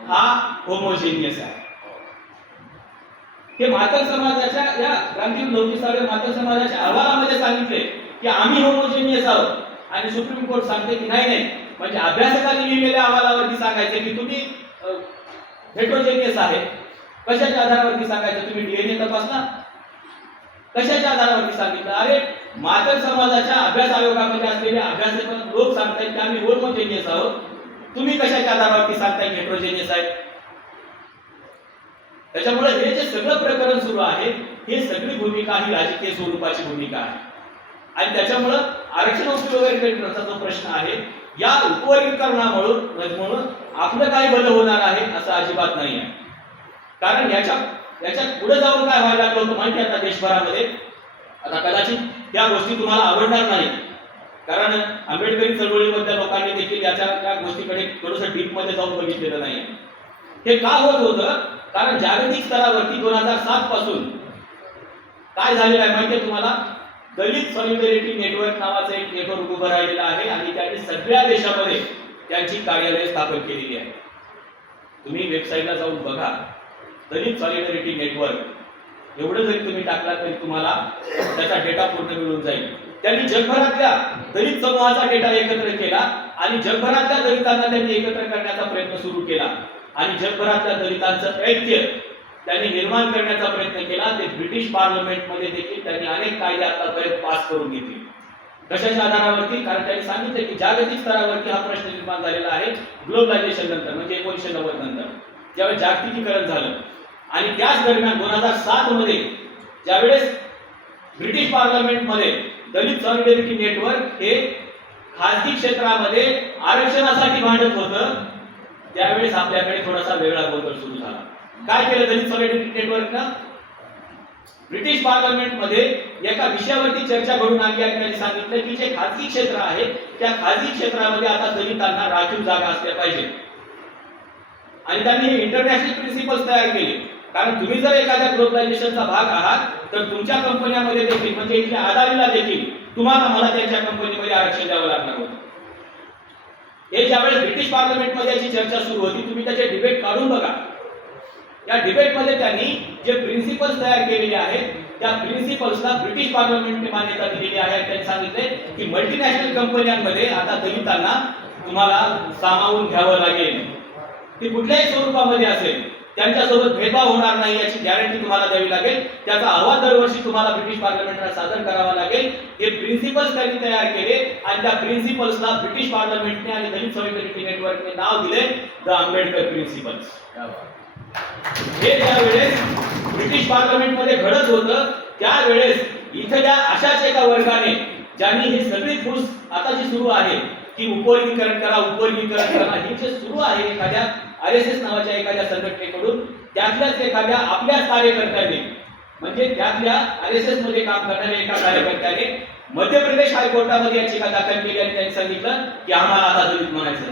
हा होमोजेनियस आहे. हे मातक समाजाच्या या क्रांतीवीर लहुजी साळवे मातक समाजाच्या अहवालामध्ये सांगितले की आम्ही होमोजेनियस आहोत आणि सुप्रीम कोर्ट सांगते की नाही, म्हणजे अभ्यासकांनी लिहिलेल्या अहवालावरती सांगायचे की तुम्ही हेट्रोजेनियस आहे. कशाच्या आधारावरती सांगायचं? तुम्ही डीएनए तपासला? कशाच्या आधारावरती सांगितलं? अरे मातक समाजाच्या अभ्यास आयोगामध्ये असलेले अभ्यासक लोक सांगतायत की आम्ही होमोजेनियस आहोत, तुम्ही कशाच्या आधारावरती सांगताय हेट्रोजेनियस आहे? त्याच्यामुळे हे जे सगळं प्रकरण सुरू आहे हे सगळी भूमिका ही राजकीय स्वरूपाची भूमिका आहे. आणि त्याच्यामुळे आरक्षण उपवर्गीकरणाचा जो प्रश्न आहे या उपवर्गीकरणामुळे आपलं काही भलं होणार आहे असं अजिबात नाही आहे. कारण याच्या पुढे जाऊन काय व्हायला लागलं होतं माहिती आता देशभरामध्ये. आता कदाचित त्या गोष्टी तुम्हाला आवडणार नाही, कारण आंबेडकरी चळवळीमधल्या लोकांनी देखील त्या गोष्टीकडे थोडंसं डीप मध्ये जाऊन बघितलेलं नाही. हे का होत होतं? कारण जागतिक स्तरावरती 2007 पासून काय झालेलं आहे माहितीये तुम्हाला? दलित सॉलिडॅरिटी नेटवर्क नावाचं एक नेटवर्क उभं राहिलेलं आहे आणि त्यांनी सगळ्या देशामध्ये त्यांची कार्यालये स्थापन केलेली आहे. तुम्ही वेबसाईटला जाऊन बघा, दलित सॉलिडॅरिटी नेटवर्क एवढं जरी तुम्ही टाकला तरी तुम्हाला त्याचा डेटा पूर्ण मिळून जाईल. त्यांनी जगभरातल्या दलित समूहाचा डेटा एकत्र केला आणि जगभरातल्या दलितांना त्यांनी एकत्र करण्याचा प्रयत्न सुरू केला आणि जगभरातल्या दलितांचं ऐक्य त्यांनी निर्माण करण्याचा प्रयत्न केला. ते ब्रिटिश पार्लमेंटमध्ये देखील त्यांनी अनेक कायदे आतापर्यंत पास करून घेतले. कशाच्या आधारावरती? कारण त्यांनी सांगितले की जागतिक स्तरावरती हा प्रश्न निर्माण झालेला आहे ग्लोबलायझेशन नंतर, म्हणजे 1990 नंतर ज्यावेळेस जागतिकीकरण झालं. आणि त्याच दरम्यान 2007 मध्ये ज्यावेळेस ब्रिटिश पार्लमेंटमध्ये दलित सॉलिडॅरिटी नेटवर्क हे खासगी क्षेत्रामध्ये आरक्षणासाठी भांडत होतं, त्यावेळेस आपल्याकडे थोडासा वेगळा गोंधळ सुरू झाला. काय केलं दलित सॉलिडॅरिटी नेटवर्कनं? ब्रिटिश पार्लमेंटमध्ये एका विषयावरती चर्चा घडून आली आणि त्यांनी सांगितलं की जे खासगी क्षेत्र आहे त्या खासगी क्षेत्रामध्ये आता दलितांना राखीव जागा असल्या पाहिजे. आणि त्यांनी इंटरनॅशनल प्रिन्सिपल्स तयार केले. कारण तुम्ही जर एखाद्या ग्लोबलायझेशनचा भाग आहात तर तुमच्या कंपन्यांमध्ये देखील, म्हणजे इथल्या अदानीला देखील तुम्हाला मला त्यांच्या कंपनीमध्ये आरक्षण द्यावं लागणार होतं. हे ज्यावेळेस ब्रिटिश पार्लमेंटमध्ये याची चर्चा सुरू होती, तुम्ही त्याचे डिबेट काढून बघा. या डिबेटमध्ये त्यांनी जे प्रिन्सिपल्स तयार केलेले आहेत त्या प्रिन्सिपल्सला ब्रिटिश पार्लमेंटने मान्यता दिलेली आहे. त्यांनी सांगितले की मल्टीनॅशनल कंपन्यांमध्ये आता दलितांना तुम्हाला सामावून घ्यावं लागेल. ती कुठल्याही स्वरूपामध्ये असेल, त्यांच्यासोबत भेदभाव होणार नाही याची गॅरंटी तुम्हाला द्यावी लागेल. त्याचा अहवाल दरवर्षी तुम्हाला ब्रिटिश पार्लमेंटला सादर करावा लागेल. हे प्रिन्सिपल्स त्यांनी तयार केले आणि त्या प्रिन्सिपल्सला ब्रिटिश पार्लमेंटने आणि दलित सॉलिडॅरिटी नेटवर्कने नाव दिले द आंबेडकर प्रिन्सिपल्स. हे ज्यावेळेस ब्रिटिश पार्लमेंटमध्ये घडत होतं त्यावेळेस इथल्या अशाच एका वर्गाने ज्यांनी ही सगळी फूस आता जी सुरू आहे की उपवर्गीकरण करा हे जे सुरू आहे एखाद्या RSS नावाच्या एखाद्या संघटनेकडून, त्यातल्याच एखाद्या आपल्याच कार्यकर्त्याने म्हणजे त्यातल्या RSS मध्ये काम करणाऱ्या एका कार्यकर्त्याने मध्य प्रदेश हायकोर्टामध्ये याचिका दाखल केली आणि त्यांनी सांगितलं की आम्हाला आता दलित म्हणायचं.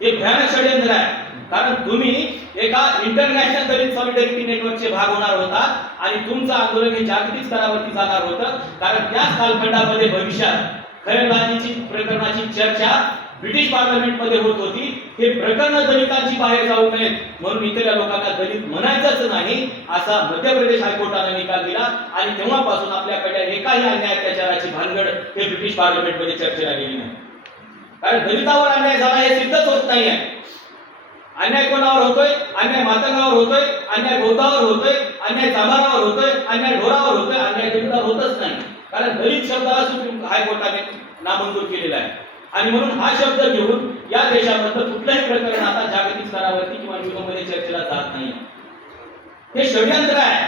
हे भयानक षडयंत्र आहे. कारण तुम्ही एका इंटरनॅशनल दलित सॉलिडॅरिटी नेटवर्कचे भाग होणार होता आणि तुमचं आंदोलन हे जागतिक स्तरावरती जाणार होतं. कारण त्याच कालखंडामध्ये भविष्यात खैरलांची प्रकरणाची चर्चा ब्रिटिश पार्लमेंटमध्ये होत होती. हे प्रकरण दलितांची बाहेर जाऊ नयेत म्हणून इथल्या लोकांना दलित म्हणायचंच नाही असा मध्य प्रदेश हायकोर्टाने निकाल दिला आणि तेव्हापासून आपल्याकडे एकाही अन्याय अत्याचाराची भानगड हे ब्रिटिश पार्लमेंटमध्ये चर्चेला गेली नाही. कारण दलितावर अन्याय झाला हे सिद्धच होत नाहीये. अन्याय कोणावर होतोय? अन्याय मातंगावर होतोय, अन्याय बौद्धावर होतोय, अन्याय चांभारावर होतोय, अन्याय ढोरावर होतोय, अन्याय दलितावर होतच नाही. कारण दलित शब्दाला सुप्रीम हायकोर्टाने नामंजूर केलेला आहे आणि म्हणून हा शब्द घेऊन या देशामधलं कुठलंही प्रकरण आता जागतिक स्तरावरती किंवा न्यूजमध्ये चर्चेला जात नाही. हे षडयंत्र आहे.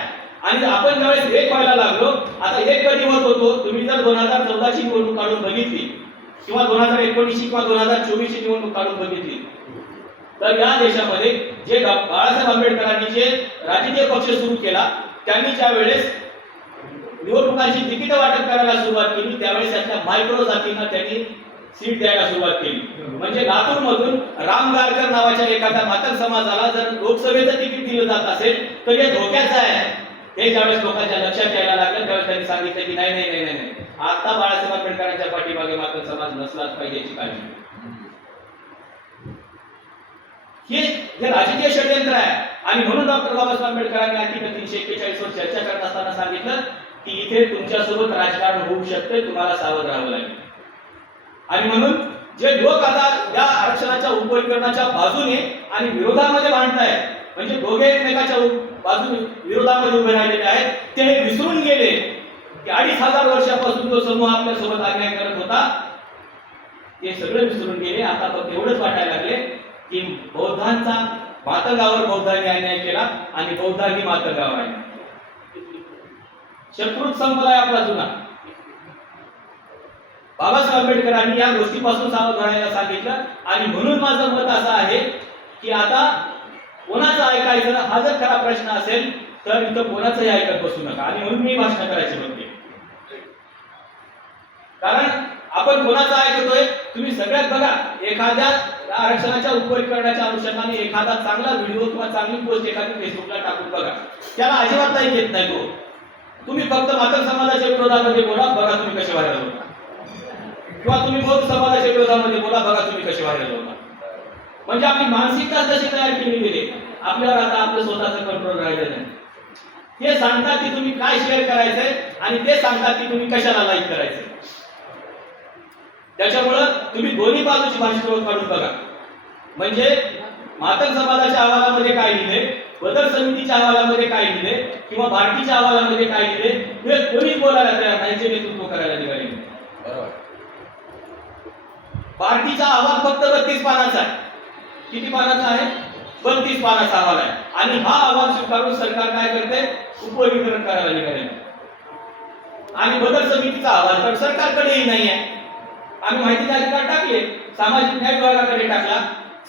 आणि आपण ज्यावेळेस एक व्हायला लागलो, आता एक कधी होत होतो, तुम्ही जर 2014 ची निवडणूक काढून बघितली किंवा 2019 किंवा 2024 ची निवडणूक काढून बघितली तर या देशामध्ये जे बाळासाहेब आंबेडकरांनी जे राजकीय पक्ष सुरू केला त्यांनी ज्या वेळेस निवडणुकांची तिकीट वाटप करायला सुरुवात केली त्यावेळेस त्याच्या मायक्रो जातींना त्यांनी सीट द्यायला सुरुवात केली. म्हणजे लातूर मधून राम गारकर नावाच्या एखाद्या मातंग समाजाला जर लोकसभेचं तिकीट दिलं जात असेल तर हे धोक्याचं आहे. हे ज्यावेळेस लोकांच्या लक्षात यायला लागलं त्यावेळेस त्यांनी सांगितलं की नाही नाही नाही नाही आता बाळासाहेब आंबेडकरांच्या पाठीमागे मातंग समाज नसलाच पाहिजे याची काळजी. हे राजकीय षडयंत्र आहे. आणि म्हणून डॉक्टर बाबासाहेब आंबेडकरांनी आर्टिकल 341 वर चर्चा करत असताना सांगितलं की इथे तुमच्यासोबत राजकारण होऊ शकते, तुम्हाला सावध राहावं लागेल. आणि म्हणून जे लोक आता या आरक्षणाच्या उपवर्गीकरणाच्या बाजूने आणि विरोधामध्ये भांडतायत म्हणजे दोघे एकमेकाच्या बाजूने विरोधामध्ये उभे राहिलेले आहेत ते हे विसरून गेले की 2500 वर्षापासून जो समूह आपल्या सोबत अन्याय करत होता ते सगळे विसरून गेले. आता फक्त एवढंच वाटायला लागले की बौद्धांचा मातंगावर बौद्धांनी अन्याय केला आणि बौद्धांनी मातंगावर अन्याय. शत्रूच संपलाय आपला जुना. बाबासाहेब आंबेडकरांनी या गोष्टीपासून सावध राहायला सांगितलं आणि म्हणून माझं मत असं आहे की आता कोणाचं ऐकायचं हा जर खरा प्रश्न असेल तर इथं कोणाचंही ऐकत बसू नका. आणि म्हणून मी भाषण करायचे म्हणते. कारण आपण कोणाचं ऐकतोय तुम्ही सगळ्यात बघा एखाद्या आरक्षणाच्या उपवर्गीकरणाच्या अनुषंगाने एखादा चांगला व्हिडिओ किंवा चांगली पोस्ट एखादी फेसबुकला टाकून बघा त्याला अजिबात नाही घेत नाही तो. तुम्ही फक्त मातंग समाजाच्या विरोधामध्ये बोला बघा तुम्ही कसे व्हायरल होता किंवा तुम्ही बौद्ध समाजाच्या विरोधामध्ये बोला बघा तुम्ही कसे व्हायरल होता. म्हणजे आपली मानसिकता जशी तयार केली गेली आपल्यावर आता आपलं स्वतःचं कंट्रोल राहिलं नाही. हे सांगतात की तुम्ही काय शेअर करायचंय आणि ते सांगतात की तुम्ही कशाला लाईक करायचंय. त्याच्यामुळं तुम्ही दोन्ही बाजूची भाषण काढून बघा. म्हणजे मातंग समाजाच्या अहवालामध्ये काय लिहिले, बदल समितीच्या अहवालामध्ये काय लिहिले किंवा भारतीच्या अहवालामध्ये काय लिहिले हे कोणी बोलायला तयार नाही जे नेतृत्व करायला निघाले. बरोबर. भारतीचा अहवाल फक्त 32 पानाचा आहे. किती पानाचा आहे? 32 पानाचा अहवाल आहे. आणि हा अहवाल स्वीकारून सरकार काय करते उपवर्गीकरण करायला निघाले. आणि बदल समितीचा अहवाल तर सरकारकडेही नाही आहे. आम्ही माहितीचे अधिकार टाकले, सामाजिक न्याय विभागाकडे टाकला,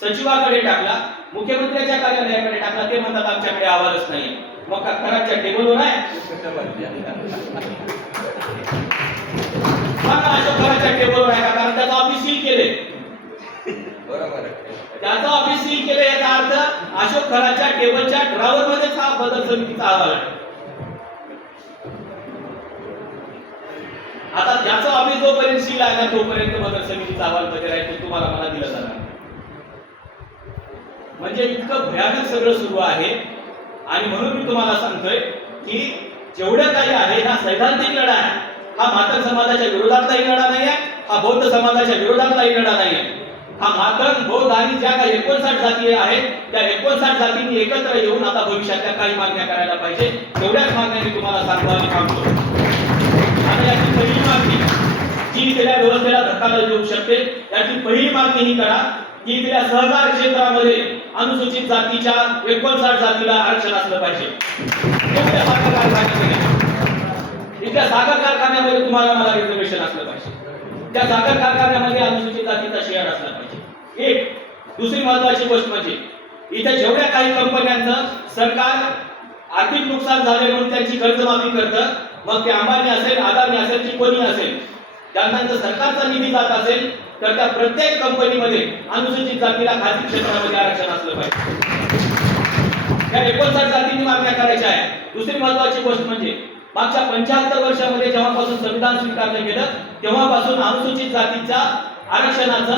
सचिवाकडे टाकला, मुख्यमंत्र्यांच्या कार्यालयाकडे टाकला. ते म्हणतात आमच्याकडे अहवालच नाही. मग कराच्या टेबलवर आहे अशोक खराच्या टेबलवर आहे का? कारण त्याचं ऑफिस सील केले. बरोबर. त्याचं ऑफिस सील केले याचा अर्थ अशोक खराच्या टेबलच्या ड्रॉवर मध्येच हा बदल समितीचा अहवाल आहे. आता ज्याचं ऑफिस जोपर्यंत सील आहे ना तोपर्यंत बदल समितीचा अहवाल मध्ये राहील तो तुम्हाला मला दिला जाणार. म्हणजे इतकं भयानक सगळं सुरू आहे. आणि म्हणून मी तुम्हाला सांगतोय की जेवढं काही आहे हा सैद्धांतिक लढा आहे. हा मातंग समाजाच्या विरोधातलाही लढा नाही आहे, हा बौद्ध समाजाच्या विरोधातलाही लढा नाही आहे. हा मातंग बौद्ध आणि ज्या काही 59 जाती आहेत त्या 59 जातींनी एकत्र येऊन आता भविष्यातल्या काही मागण्या करायला पाहिजे. एवढ्याच मागण्या मी तुम्हाला सांगतो आणि थांबतो. आता याची पहिली मागणी जी इथल्या व्यवस्थेला धक्का देऊ शकते, याची पहिली मागणी ही करा की इथल्या सहकार क्षेत्रामध्ये अनुसूचित जातीच्या 59 जातीला आरक्षण असलं पाहिजे. इथल्या साखर कारखान्यामध्ये तुम्हाला मला रिझर्वेशन असलं पाहिजे. त्या साखर कारखान्यामध्ये अनुसूचित जातीचा शेअर असला पाहिजे. एक दुसरी महत्त्वाची गोष्ट म्हणजे इथे जेवढ्या काही कंपन्यांचं सरकार आर्थिक नुकसान झाले म्हणून त्यांची कर्जमाफी करतं, मग ते अंबानी असेल, अदानी असेल की कोणी असेल, त्यांना जर सरकारचा निधी जात असेल तर त्या प्रत्येक कंपनीमध्ये अनुसूचित जातीला खाजगी क्षेत्रामध्ये आरक्षण असलं पाहिजे. या 59 जातींनी मागण्या करायच्या आहे. दुसरी महत्त्वाची गोष्ट म्हणजे मागच्या 75 वर्षामध्ये जेव्हापासून संविधान स्वीकारलं गेलं तेव्हापासून अनुसूचित जातीच्या आरक्षणाचं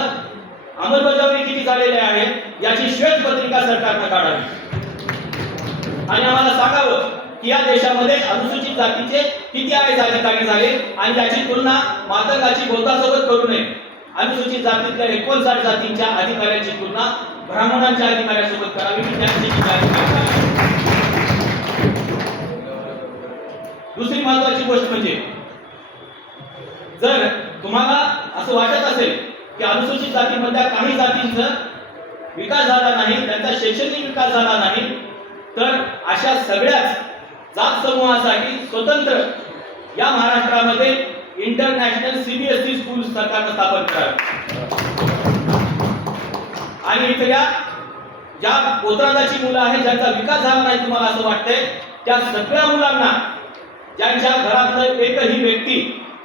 अंमलबजावणी किती झालेली आहे याची श्वेतपत्रिका सरकारनं काढावी आणि आम्हाला सांगावं की या देशामध्ये अनुसूचित जातीचे किती अधिकारी झाले आणि याची तुलना मातंगाची बौद्धासोबत करू नये. अनुसूचित जातीतल्या 59 जातींच्या अधिकाऱ्यांची तुलना ब्राह्मणांच्या अधिकाऱ्यांसोबत करावी की त्यांचे किती अधिकारी. दुसरी महत्त्वाची गोष्ट म्हणजे जर तुम्हाला असं वाटत असेल की अनुसूचित जातीमधल्या काही जातींचा विकास झाला नाही, त्यांचा शैक्षणिक विकास झाला नाही, तर अशा सगळ्याच जात समूहासाठी स्वतंत्र या महाराष्ट्रामध्ये इंटरनॅशनल सीबीएसई स्कूल सरकारनं स्थापन करावे आणि इथल्या ज्या कोत्रादाची मुलं आहेत ज्यांचा विकास झाला नाही तुम्हाला असं वाटतंय त्या सगळ्या मुलांना ज्यांच्या घरातलं एकही व्यक्ती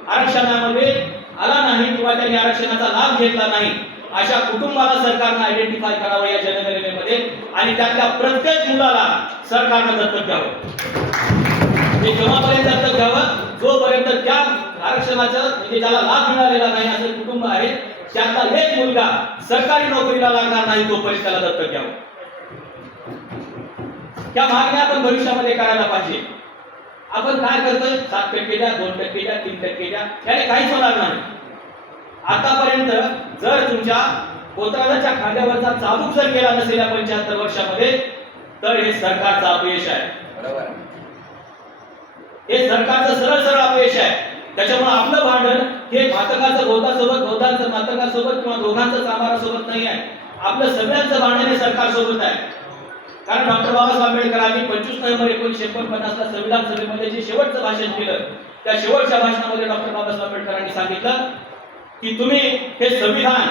आरक्षणामध्ये आला नाही किंवा त्यांनी आरक्षणाचा लाभ घेतला नाही अशा कुटुंबाला सरकारनं आयडेंटिफाय करावं या जनगणनेमध्ये आणि त्यातल्या प्रत्येक मुलाला सरकारनं दत्तक घ्यावं. हे जेव्हापर्यंत दत्तक घ्यावं जोपर्यंत त्या आरक्षणाचा म्हणजे ज्याला लाभ मिळालेला नाही असं कुटुंब आहे त्यातला एक मुलगा सरकारी नोकरीला लागणार नाही तोपर्यंत त्याला दत्तक घ्यावं. त्या मागण्या आपण भविष्यामध्ये करायला पाहिजे. आपण काय करतोय 7% द्या, 2% द्या, 3% द्या, याने काहीच होणार नाही. आतापर्यंत जर तुमच्या कोत्रादाच्या खांद्यावरचा चाबूक जर गेला नसेल या 75 वर्षामध्ये तर हे सरकारचं अपयश आहे. बरोबर, हे सरकारचं सरळ सरळ अपयश आहे. त्याच्यामुळे आपलं भांडण हे मातंगाचं बौद्धासोबत, बौद्धांचं मातंगासोबत किंवा दोघांचं चांभारासोबत नाही आहे. आपलं सगळ्यांचं भांडण हे सरकारसोबत आहे. कारण डॉक्टर बाबासाहेब आंबेडकरांनी 25 नोव्हेंबर 1949 ला संविधान सभेमध्ये जे शेवटचं भाषण केलं त्या शेवटच्या भाषणामध्ये डॉक्टर बाबासाहेब आंबेडकरांनी सांगितलं की तुम्ही हे संविधान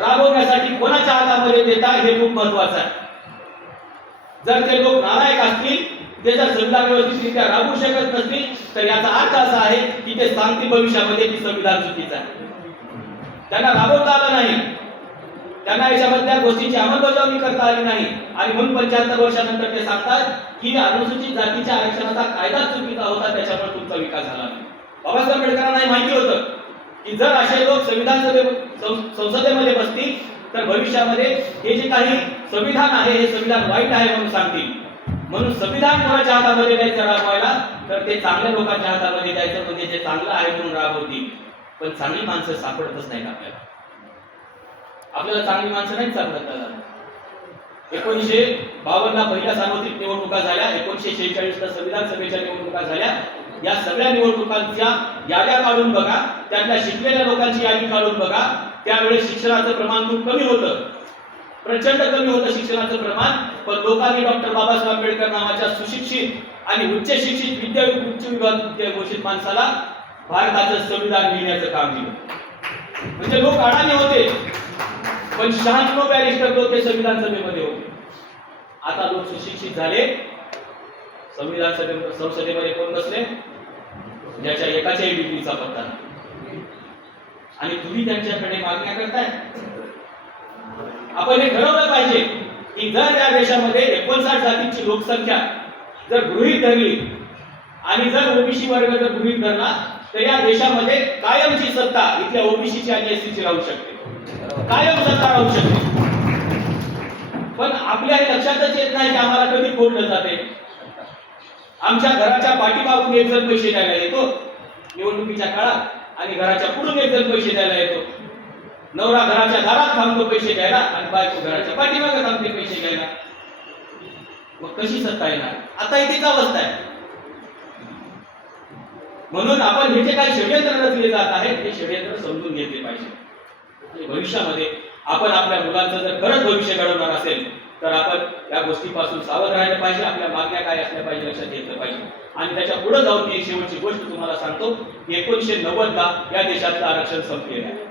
राबवण्यासाठी कोणाच्या हातामध्ये देता हे खूप महत्त्वाचं आहे. जर ते लोक नालायक असतील, ते जर संविधान व्यवस्थितरित्या राबवू शकत नसतील तर याचा अर्थ असा आहे की ते सांगतील भविष्यामध्ये की संविधान चुकीचं आहे. त्यांना राबवता आलं नाही, त्यांना याच्यामधल्या गोष्टींची अंमलबजावणी करता आली नाही आणि म्हणून 75 वर्षानंतर ते सांगतात की अनुसूचित जातीच्या आरक्षणाचा कायदा चुकीचा होता त्याच्यामुळे तुमचा विकास झाला नाही. बाबासाहेब आंबेडकरांना माहिती होतं की जर असे लोक संसदेमध्ये बसतील तर भविष्यामध्ये हे जे काही संविधान आहे हे संविधान वाईट आहे म्हणून सांगतील. म्हणून संविधान कोणाच्या हातामध्ये द्यायचं राबवायला तर ते चांगल्या लोकांच्या हातामध्ये द्यायचं म्हणजे जे चांगलं आहे म्हणून राबवतील. पण चांगली माणसं सापडतच नाहीत आपल्याला चांगली माणसं नाही सापडत. 1952 ला पहिल्या सार्वत्रिक निवडणुका झाल्या, 1946 ला संविधान सभेच्या निवडणुका झाल्या. या सगळ्या निवडणुकांच्या याद्या काढून बघा, त्यातल्या शिकलेल्या लोकांची यादी काढून बघा. त्यावेळेस शिक्षणाचं प्रमाण खूप कमी होतं, प्रचंड कमी होतं शिक्षणाचं प्रमाण. पण लोकांनी डॉक्टर बाबासाहेब आंबेडकर नावाच्या सुशिक्षित आणि उच्च शिक्षित उच्च विभाग घोषित माणसाला भारताचं संविधान लिहिण्याचं काम दिलं. म्हणजे लोक अडाणी होते पण 96 बॅरिस्टर लोक हे संविधान सभेमध्ये होते. आता लोक सुशिक्षित झाले, संविधान संसदेमध्ये कोण बसले ज्याच्या एकाच्याही डिग्रीचा पत्ता नाही आणि तुम्ही त्यांच्याकडे मागण्या करताय. आपण हे ठरवलं पाहिजे की जर या देशामध्ये 59 जातीची लोकसंख्या जर गृहीत धरली आणि जर ओबीसी वर्ग जर गृहीत धरला तर या देशामध्ये कायमची सत्ता इथल्या ओबीसीची आणि एससीची राहू शकते, कायम सत्ता राहू शकते. पण आपल्या लक्षातच येत नाही की आम्हाला कधी फोडलं जाते. आमच्या घराच्या पाठीमागून एक जण पैसे द्यायला येतो निवडणुकीच्या काळात आणि घराच्या पुढून एक जण पैसे द्यायला येतो. नवरा घराच्या दारात थांबतो पैसे घ्यायला आणि बायको घराच्या पाठीमागे थांबते पैसे घ्यायला. मग कशी सत्ता येणार? आता इथेच अवस्था आहे. म्हणून आपण हे जे काही षडयंत्र रचले जात आहेत हे षडयंत्र समजून घेतले पाहिजे. आणि भविष्यामध्ये आपण आपल्या मुलांचं जर खरंच भविष्य घडवणार असेल तर आपण या गोष्टीपासून सावध राहायला पाहिजे. आपल्या मागण्या काय असल्या पाहिजे लक्षात घेतलं पाहिजे. आणि त्याच्या पुढे जाऊन मी शेवटची गोष्ट तुम्हाला सांगतो की 1990ला या देशातलं आरक्षण संपलेलं आहे.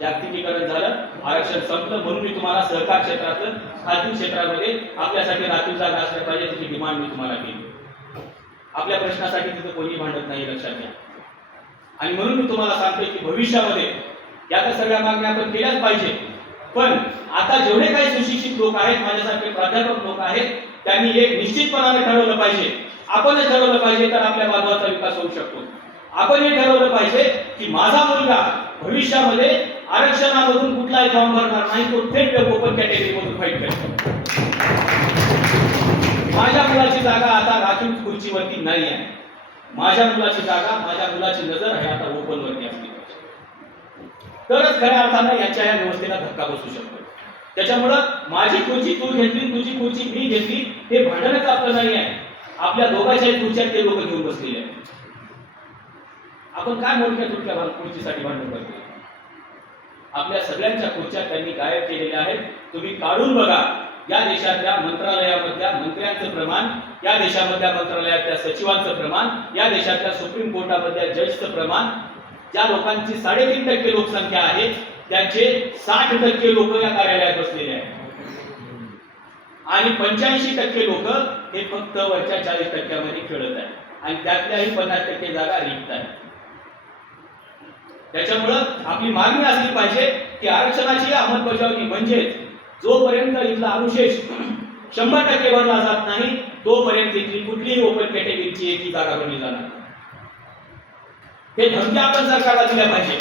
जागतिकीकरण झालं, आरक्षण संपलं. म्हणून मी तुम्हाला सहकार क्षेत्रातलं खाजगी क्षेत्रामध्ये आपल्यासाठी राखीव जागा असल्या पाहिजे त्याची डिमांड मी तुम्हाला केली. आपल्या प्रश्नासाठी तिथं कोणी भांडत नाही, लक्षात घ्या. आणि म्हणून मी तुम्हाला सांगतोय की भविष्यामध्ये या तर सगळ्या मागण्या आपण केल्याच पाहिजे. पण आता जेवढे काही सुशिक्षित लोक आहेत, माझ्यासारखे प्राध्यापक लोक आहेत, त्यांनी एक निश्चितपणाने ठरवलं पाहिजे, आपणच ठरवलं पाहिजे तर आपल्या बांधवाचा विकास होऊ शकतो. आपण हे ठरवलं पाहिजे की माझा मुलगा भविष्यामध्ये आरक्षणामधून कुठलाही फॉर्म भरणार नाही, तो थेट ओपन कॅटेगरीमधून फाईट करेल. माझ्या मुलाची जागा आता राखीव खुर्चीवरती नाही आहे. माझ्या मुलाची जागा, माझ्या मुलाची नजर आहे आता ओपन वरती असली पाहिजे. तरच खऱ्या अर्थानं यांच्या या व्यवस्थेला धक्का बसू शकतो. त्याच्यामुळं माझी खुर्ची तू घेतली, तुझी खुर्ची मी घेतली, हे भांडणच आपलं नाही आहे. आपल्या दोघांच्याही खुर्च्यात ते लोक घेऊन बसलेले आहेत. आपण काय मोठ्या तुटक्या खुर्चीसाठी भांडण करतो? आपल्या सगळ्यांच्या खुर्च्या त्यांनी गायब केलेल्या आहेत. तुम्ही काढून बघा. या देशातल्या मंत्रालयामधल्या मंत्र्यांचं प्रमाण, या देशामधल्या मंत्रालयातल्या सचिवांचं प्रमाण, या देशातल्या सुप्रीम कोर्टामधल्या जजचं प्रमाण, ज्या लोकांची 3.5% लोकसंख्या आहे त्यांचे 60% लोक या कार्यालयात बसलेले आहेत. आणि 85% लोक हे फक्त वरच्या 40% खेळत आहेत. आणि त्यातल्याही 50% जागा रिक्त आहेत. त्याच्यामुळं आपली मागणी असली पाहिजे की आरक्षणाची अंमलबजावणी म्हणजे जोपर्यंत इथला अनुशेष 100% भरला जात नाही तोपर्यंत इथली कुठलीही ओपन कॅटेगरीची एकही जागा भरली जाणार. हे धमक्या आपण सरकारला दिल्या पाहिजे.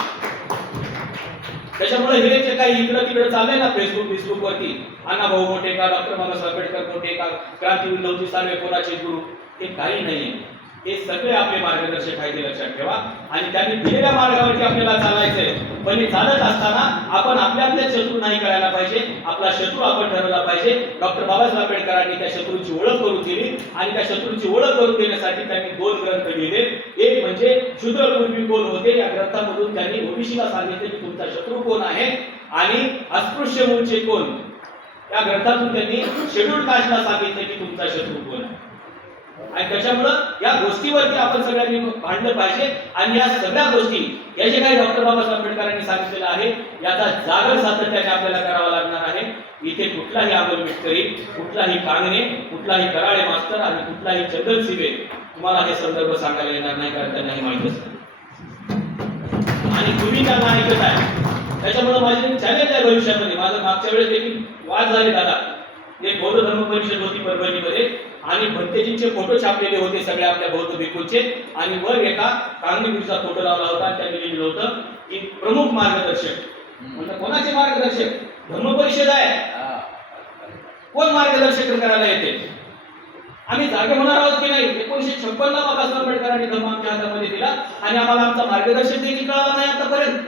त्याच्यामुळे हे जे काही इकडं तिकडं चाललंय ना फेसबुक वरती, अण्णा भाऊ मोठे का, डॉक्टर बाबासाहेब आंबेडकर मोठे का, क्रांतीवीर लवजी साळवे कोणाचे गुरु, हे काही नाहीये. हे सगळे आपले मार्गदर्शक आहेत, लक्षात ठेवा. आणि त्यांनी दिलेल्या मार्गावरती आपल्याला चालायचंय. पण हे चालत असताना आपण आपल्यातले शत्रू नाही करायला पाहिजे. आपला शत्रू आपण ठरवला पाहिजे. डॉक्टर बाबासाहेब आंबेडकरांनी त्या शत्रूची ओळख करून दिली आणि त्या शत्रूची ओळख करून देण्यासाठी त्यांनी 2 ग्रंथ लिहिले. एक म्हणजे शूद्रपूर्वी कोण होते, या ग्रंथामधून त्यांनी ओबीसीला सांगितले की तुमचा शत्रू कोण आहे, आणि अस्पृश्य मूळचे कोण, या ग्रंथातून त्यांनी शेड्यूल कास्टला सांगितले की तुमचा शत्रू कोण आहे. आणि त्याच्यामुळं या गोष्टीवरती आपण सगळ्यांनी भांडलं पाहिजे. आणि या सगळ्या गोष्टी या जे काही डॉक्टर बाबासाहेब आंबेडकरांनी सांगितलेलं आहे याचा जागर सातत्याने आपल्याला करावा लागणार आहे. इथे कुठलाही अमोल मिटकरी, कुठलाही कांगणे, कुठलाही कराळे मास्तर आणि कुठलाही चंदन सिवे तुम्हाला हे संदर्भ सांगायला येणार नाही, कारण त्यांना हे माहित असतं आणि तुम्ही त्यांना ऐकत आहे. त्याच्यामुळे माझे चॅलेंज आहे भविष्यामध्ये. माझं मागच्या वेळेस देखील वाद झाले दादा. एक बौद्ध धर्म परिषद होती परभणीमध्ये आणि भंतेजींचे फोटो छापलेले होते सगळ्या आपल्या बौद्ध भिक्खूंचे, आणि वर एका कांगणेचा फोटो लावला होता आणि त्यांनी लिहिलं होतं की प्रमुख मार्गदर्शक. म्हणजे कोणाचे मार्गदर्शक? धर्म परिषद आहे. कोण मार्गदर्शक करायला येते? आम्ही जागे होणार आहोत की नाही? 1956 ला बाबासाहेब आंबेडकरांनी धर्म आमच्या हातामध्ये दिला आणि आम्हाला आमचा मार्गदर्शक देखील कळाला नाही आतापर्यंत.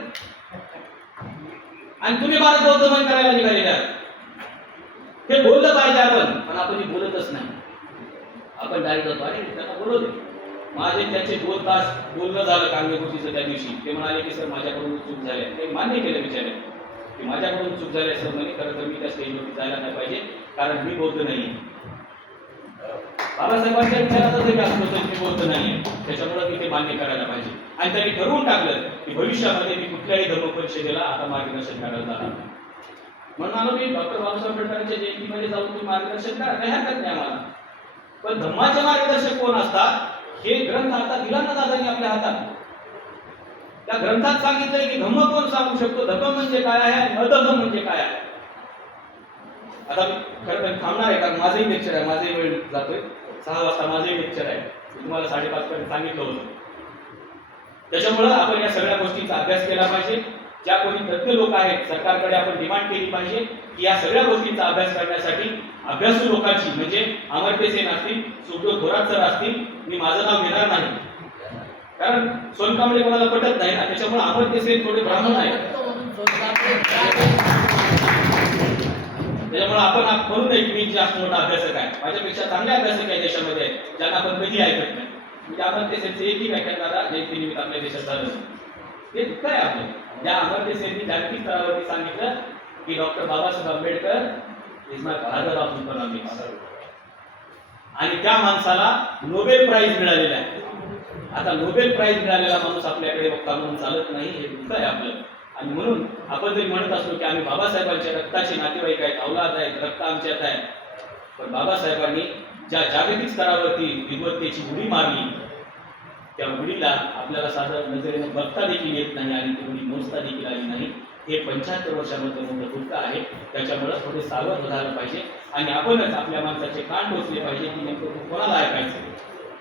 आणि तुम्ही भारत बौद्ध धर्म करायला निघालेले आहात. हे बोललं पाहिजे आपण, पण आपण बोलतच नाही. आपण डायरेक्ट जातो आणि त्यांना बोलवले. माझे त्याचे 2 तास बोलणं झालं कांगणेगुरुजीचं त्या दिवशी. ते म्हणाले की सर माझ्याकडून चूक झाली. ते मान्य केलं बिचारे की माझ्याकडून चूक झाली सर म्हणे. खरं तर मी त्या स्टेजवरती जायला नाही पाहिजे, कारण मी बौद्ध नाही. बाबासाहेबांच्या विचाराचा जरी असलो तरी मी बौद्ध नाही. त्याच्यामुळे मी ते मान्य करायला पाहिजे. आणि त्यांनी ठरवून टाकलं की भविष्यामध्ये मी कुठल्याही धर्म परिषदेला आता मार्गदर्शन करायला जाणार. म्हणून आलो की डॉक्टर बाबासाहेब आंबेडकरांच्या जयंतीमध्ये जाऊन तुम्ही मार्गदर्शन करा, काही हरकत नाही आम्हाला. पण धर्माचे मार्गदर्शक कोण असतात हे ग्रंथ आता दिला ना दादांनी आपल्या हातात. त्या ग्रंथात सांगितलंय की धम्म कोण सांगू शकतो, धर्म म्हणजे काय आहे आणि अधर्म म्हणजे काय आहे. आता खरं तर थांबणार आहे, कारण माझंही लेक्चर आहे, माझाही वेळ जातोय. 6 वाजता माझंही लेक्चर आहे. तुम्हाला 5:30 पर्यंत सांगितलं होतं. त्याच्यामुळं आपण या सगळ्या गोष्टींचा अभ्यास केला पाहिजे. ज्या कोणी तज्ञ लोक आहेत सरकारकडे आपण डिमांड केली पाहिजे की या सगळ्या गोष्टींचा अभ्यास करण्यासाठी अभ्यासू लोकांची, म्हणजे अमर्त्य सेन असतील, सुब्रत थोरात सर असतील, मी माझं नाव घेणार नाही कारण सोनकांबळे कोणाला पटत नाही ना. त्याच्यामुळे अमर्त्य सेन थोडे ब्राह्मण आहेत. त्याच्यामुळे आपण म्हणू नये की मी जास्त मोठा अभ्यासक आहे, माझ्यापेक्षा चांगले अभ्यासक आहे देशामध्ये ज्यांना आपण कधी ऐकत नाही. म्हणजे आपण ते त्यांचे एकही व्याख्यान दादा जयंतीनिमित्त आपल्या देशात झालं ते दुःख आहे आपलं. ज्या अमर्त्य सेननी जागतिक स्तरावरती सांगितलं की doctor Babasaheb Ambedkar is my father of economics, आणि त्या माणसाला नोबेल प्राइज मिळालेला आहे. आता नोबेल प्राइज मिळालेला माणूस आपल्याकडे वक्ता म्हणून चालत नाही, हे दुःख आहे आपलं. आणि म्हणून आपण जरी म्हणत असलो की आम्ही बाबासाहेबांच्या रक्ताचे नातेवाईक आहेत, औलाद आहेत, रक्त आमच्यात आहे, पण बाबासाहेबांनी ज्या जागतिक स्तरावरती विद्वत्तेची उडी मारली त्या उडीला आपल्याला साधारण नजरेने बघता देखील येत नाही आणि ती उडी मोजता देखील आली नाही. हे 75 वर्षामध्ये मोठं दुःख आहे. त्याच्यामुळे थोडे सावध झालं पाहिजे आणि आपणच आपल्या माणसाचे कान टोचले पाहिजे की नेमकं कोणाला ऐकायचं,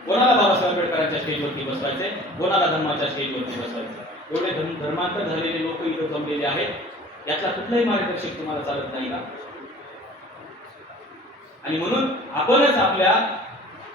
कोणाला बाबासाहेब आंबेडकरांच्या स्टेजवरती बसवायचंय, कोणाला धर्माच्या स्टेजवरती बसवायचं. एवढे धर्मांतर झालेले लोक इथं जमलेले आहेत, यातला कुठलाही मार्गदर्शक तुम्हाला चालत नाही का? आणि म्हणून आपणच आपल्या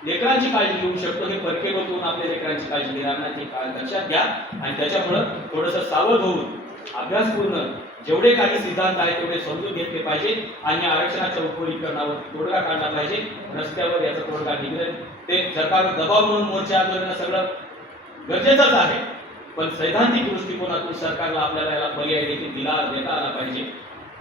लेकरांची काळजी घेऊ शकतो. हे परके बघून आपल्या लेकरांची काळजी घेणार नाही, लक्षात घ्या. आणि त्याच्यामुळं थोडंसं सावध होऊन अभ्यासपूर्ण जेवढे काही सिद्धांत आहेत तेवढे समजून घेतले पाहिजे आणि आरक्षणाच्या उपयोगीकरणावर तोडगा काढला पाहिजे. रस्त्यावर याचा तोडगा निघेल, ते सरकारवर दबाव म्हणून मोर्चा आंदोलन सगळं गरजेचंच आहे, पण सैद्धांतिक दृष्टिकोनातून सरकारला आपल्याला याला पर्याय देखील देता आला पाहिजे.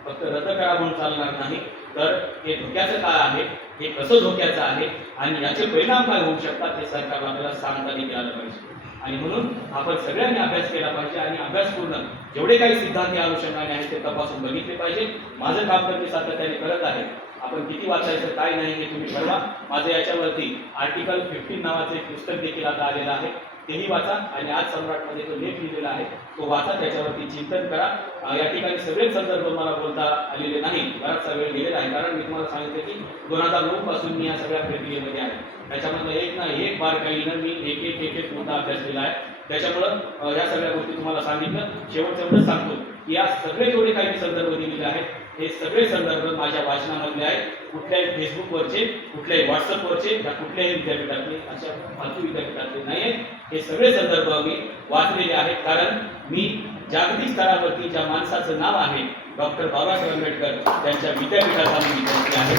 फक्त रद्द करा म्हणून चालणार नाही. तर हे धोक्याचं काय आहे, हे कसं धोक्याचं आहे आणि याचे परिणाम काय होऊ शकतात हे सरकारला आपल्याला सांगता देखील आलं पाहिजे. आणि म्हणून आपण सगळ्यांनी अभ्यास केला पाहिजे आणि अभ्यासपूर्ण जेवढे काही सिद्धांत या अनुषंगाने आहेत ते तपासून बघितले पाहिजे. माझं काम तर मी सातत्याने करत आहे. आपण किती वाचायचं काय नाही हे तुम्ही ठरवा. माझं याच्यावरती आर्टिकल 15 नावाचं एक पुस्तक देखील आता आलेलं आहे, तेही वाचा आणि आज सम्राटमध्ये तो लेख लिहिलेला आहे तो वाचा, त्याच्यावरती चिंतन करा. या ठिकाणी सगळेच संदर्भ मला बोलता आलेले नाही, बराचसा वेळ गेलेला आहे, कारण मी तुम्हाला सांगितलं की 2009 पासून मी या सगळ्या प्रक्रियेमध्ये आहे. त्याच्यामधलं एक ना एक बारकाईनं मी एक मुद्दा अभ्यासलेला आहे. त्याच्यामुळं या सगळ्या गोष्टी तुम्हाला सांगितलं. शेवटचं एवढंच सांगतो की या सगळे जेवढे काही संदर्भ दिलेले आहेत हे सगळे संदर्भ माझ्या वाचनामधले आहेत. कुठल्याही फेसबुकवरचे, कुठल्याही व्हॉट्सअपवरचे, या कुठल्याही विद्यापीठातले, अशा फालतू विद्यापीठातले नाही आहेत. हे सगळे संदर्भ मी वाचलेले आहेत, कारण मी जागतिक स्तरावरती ज्या माणसाचं नाव आहे डॉक्टर बाबासाहेब आंबेडकर त्यांच्या विद्यापीठाचा मी विद्यार्थी आहे.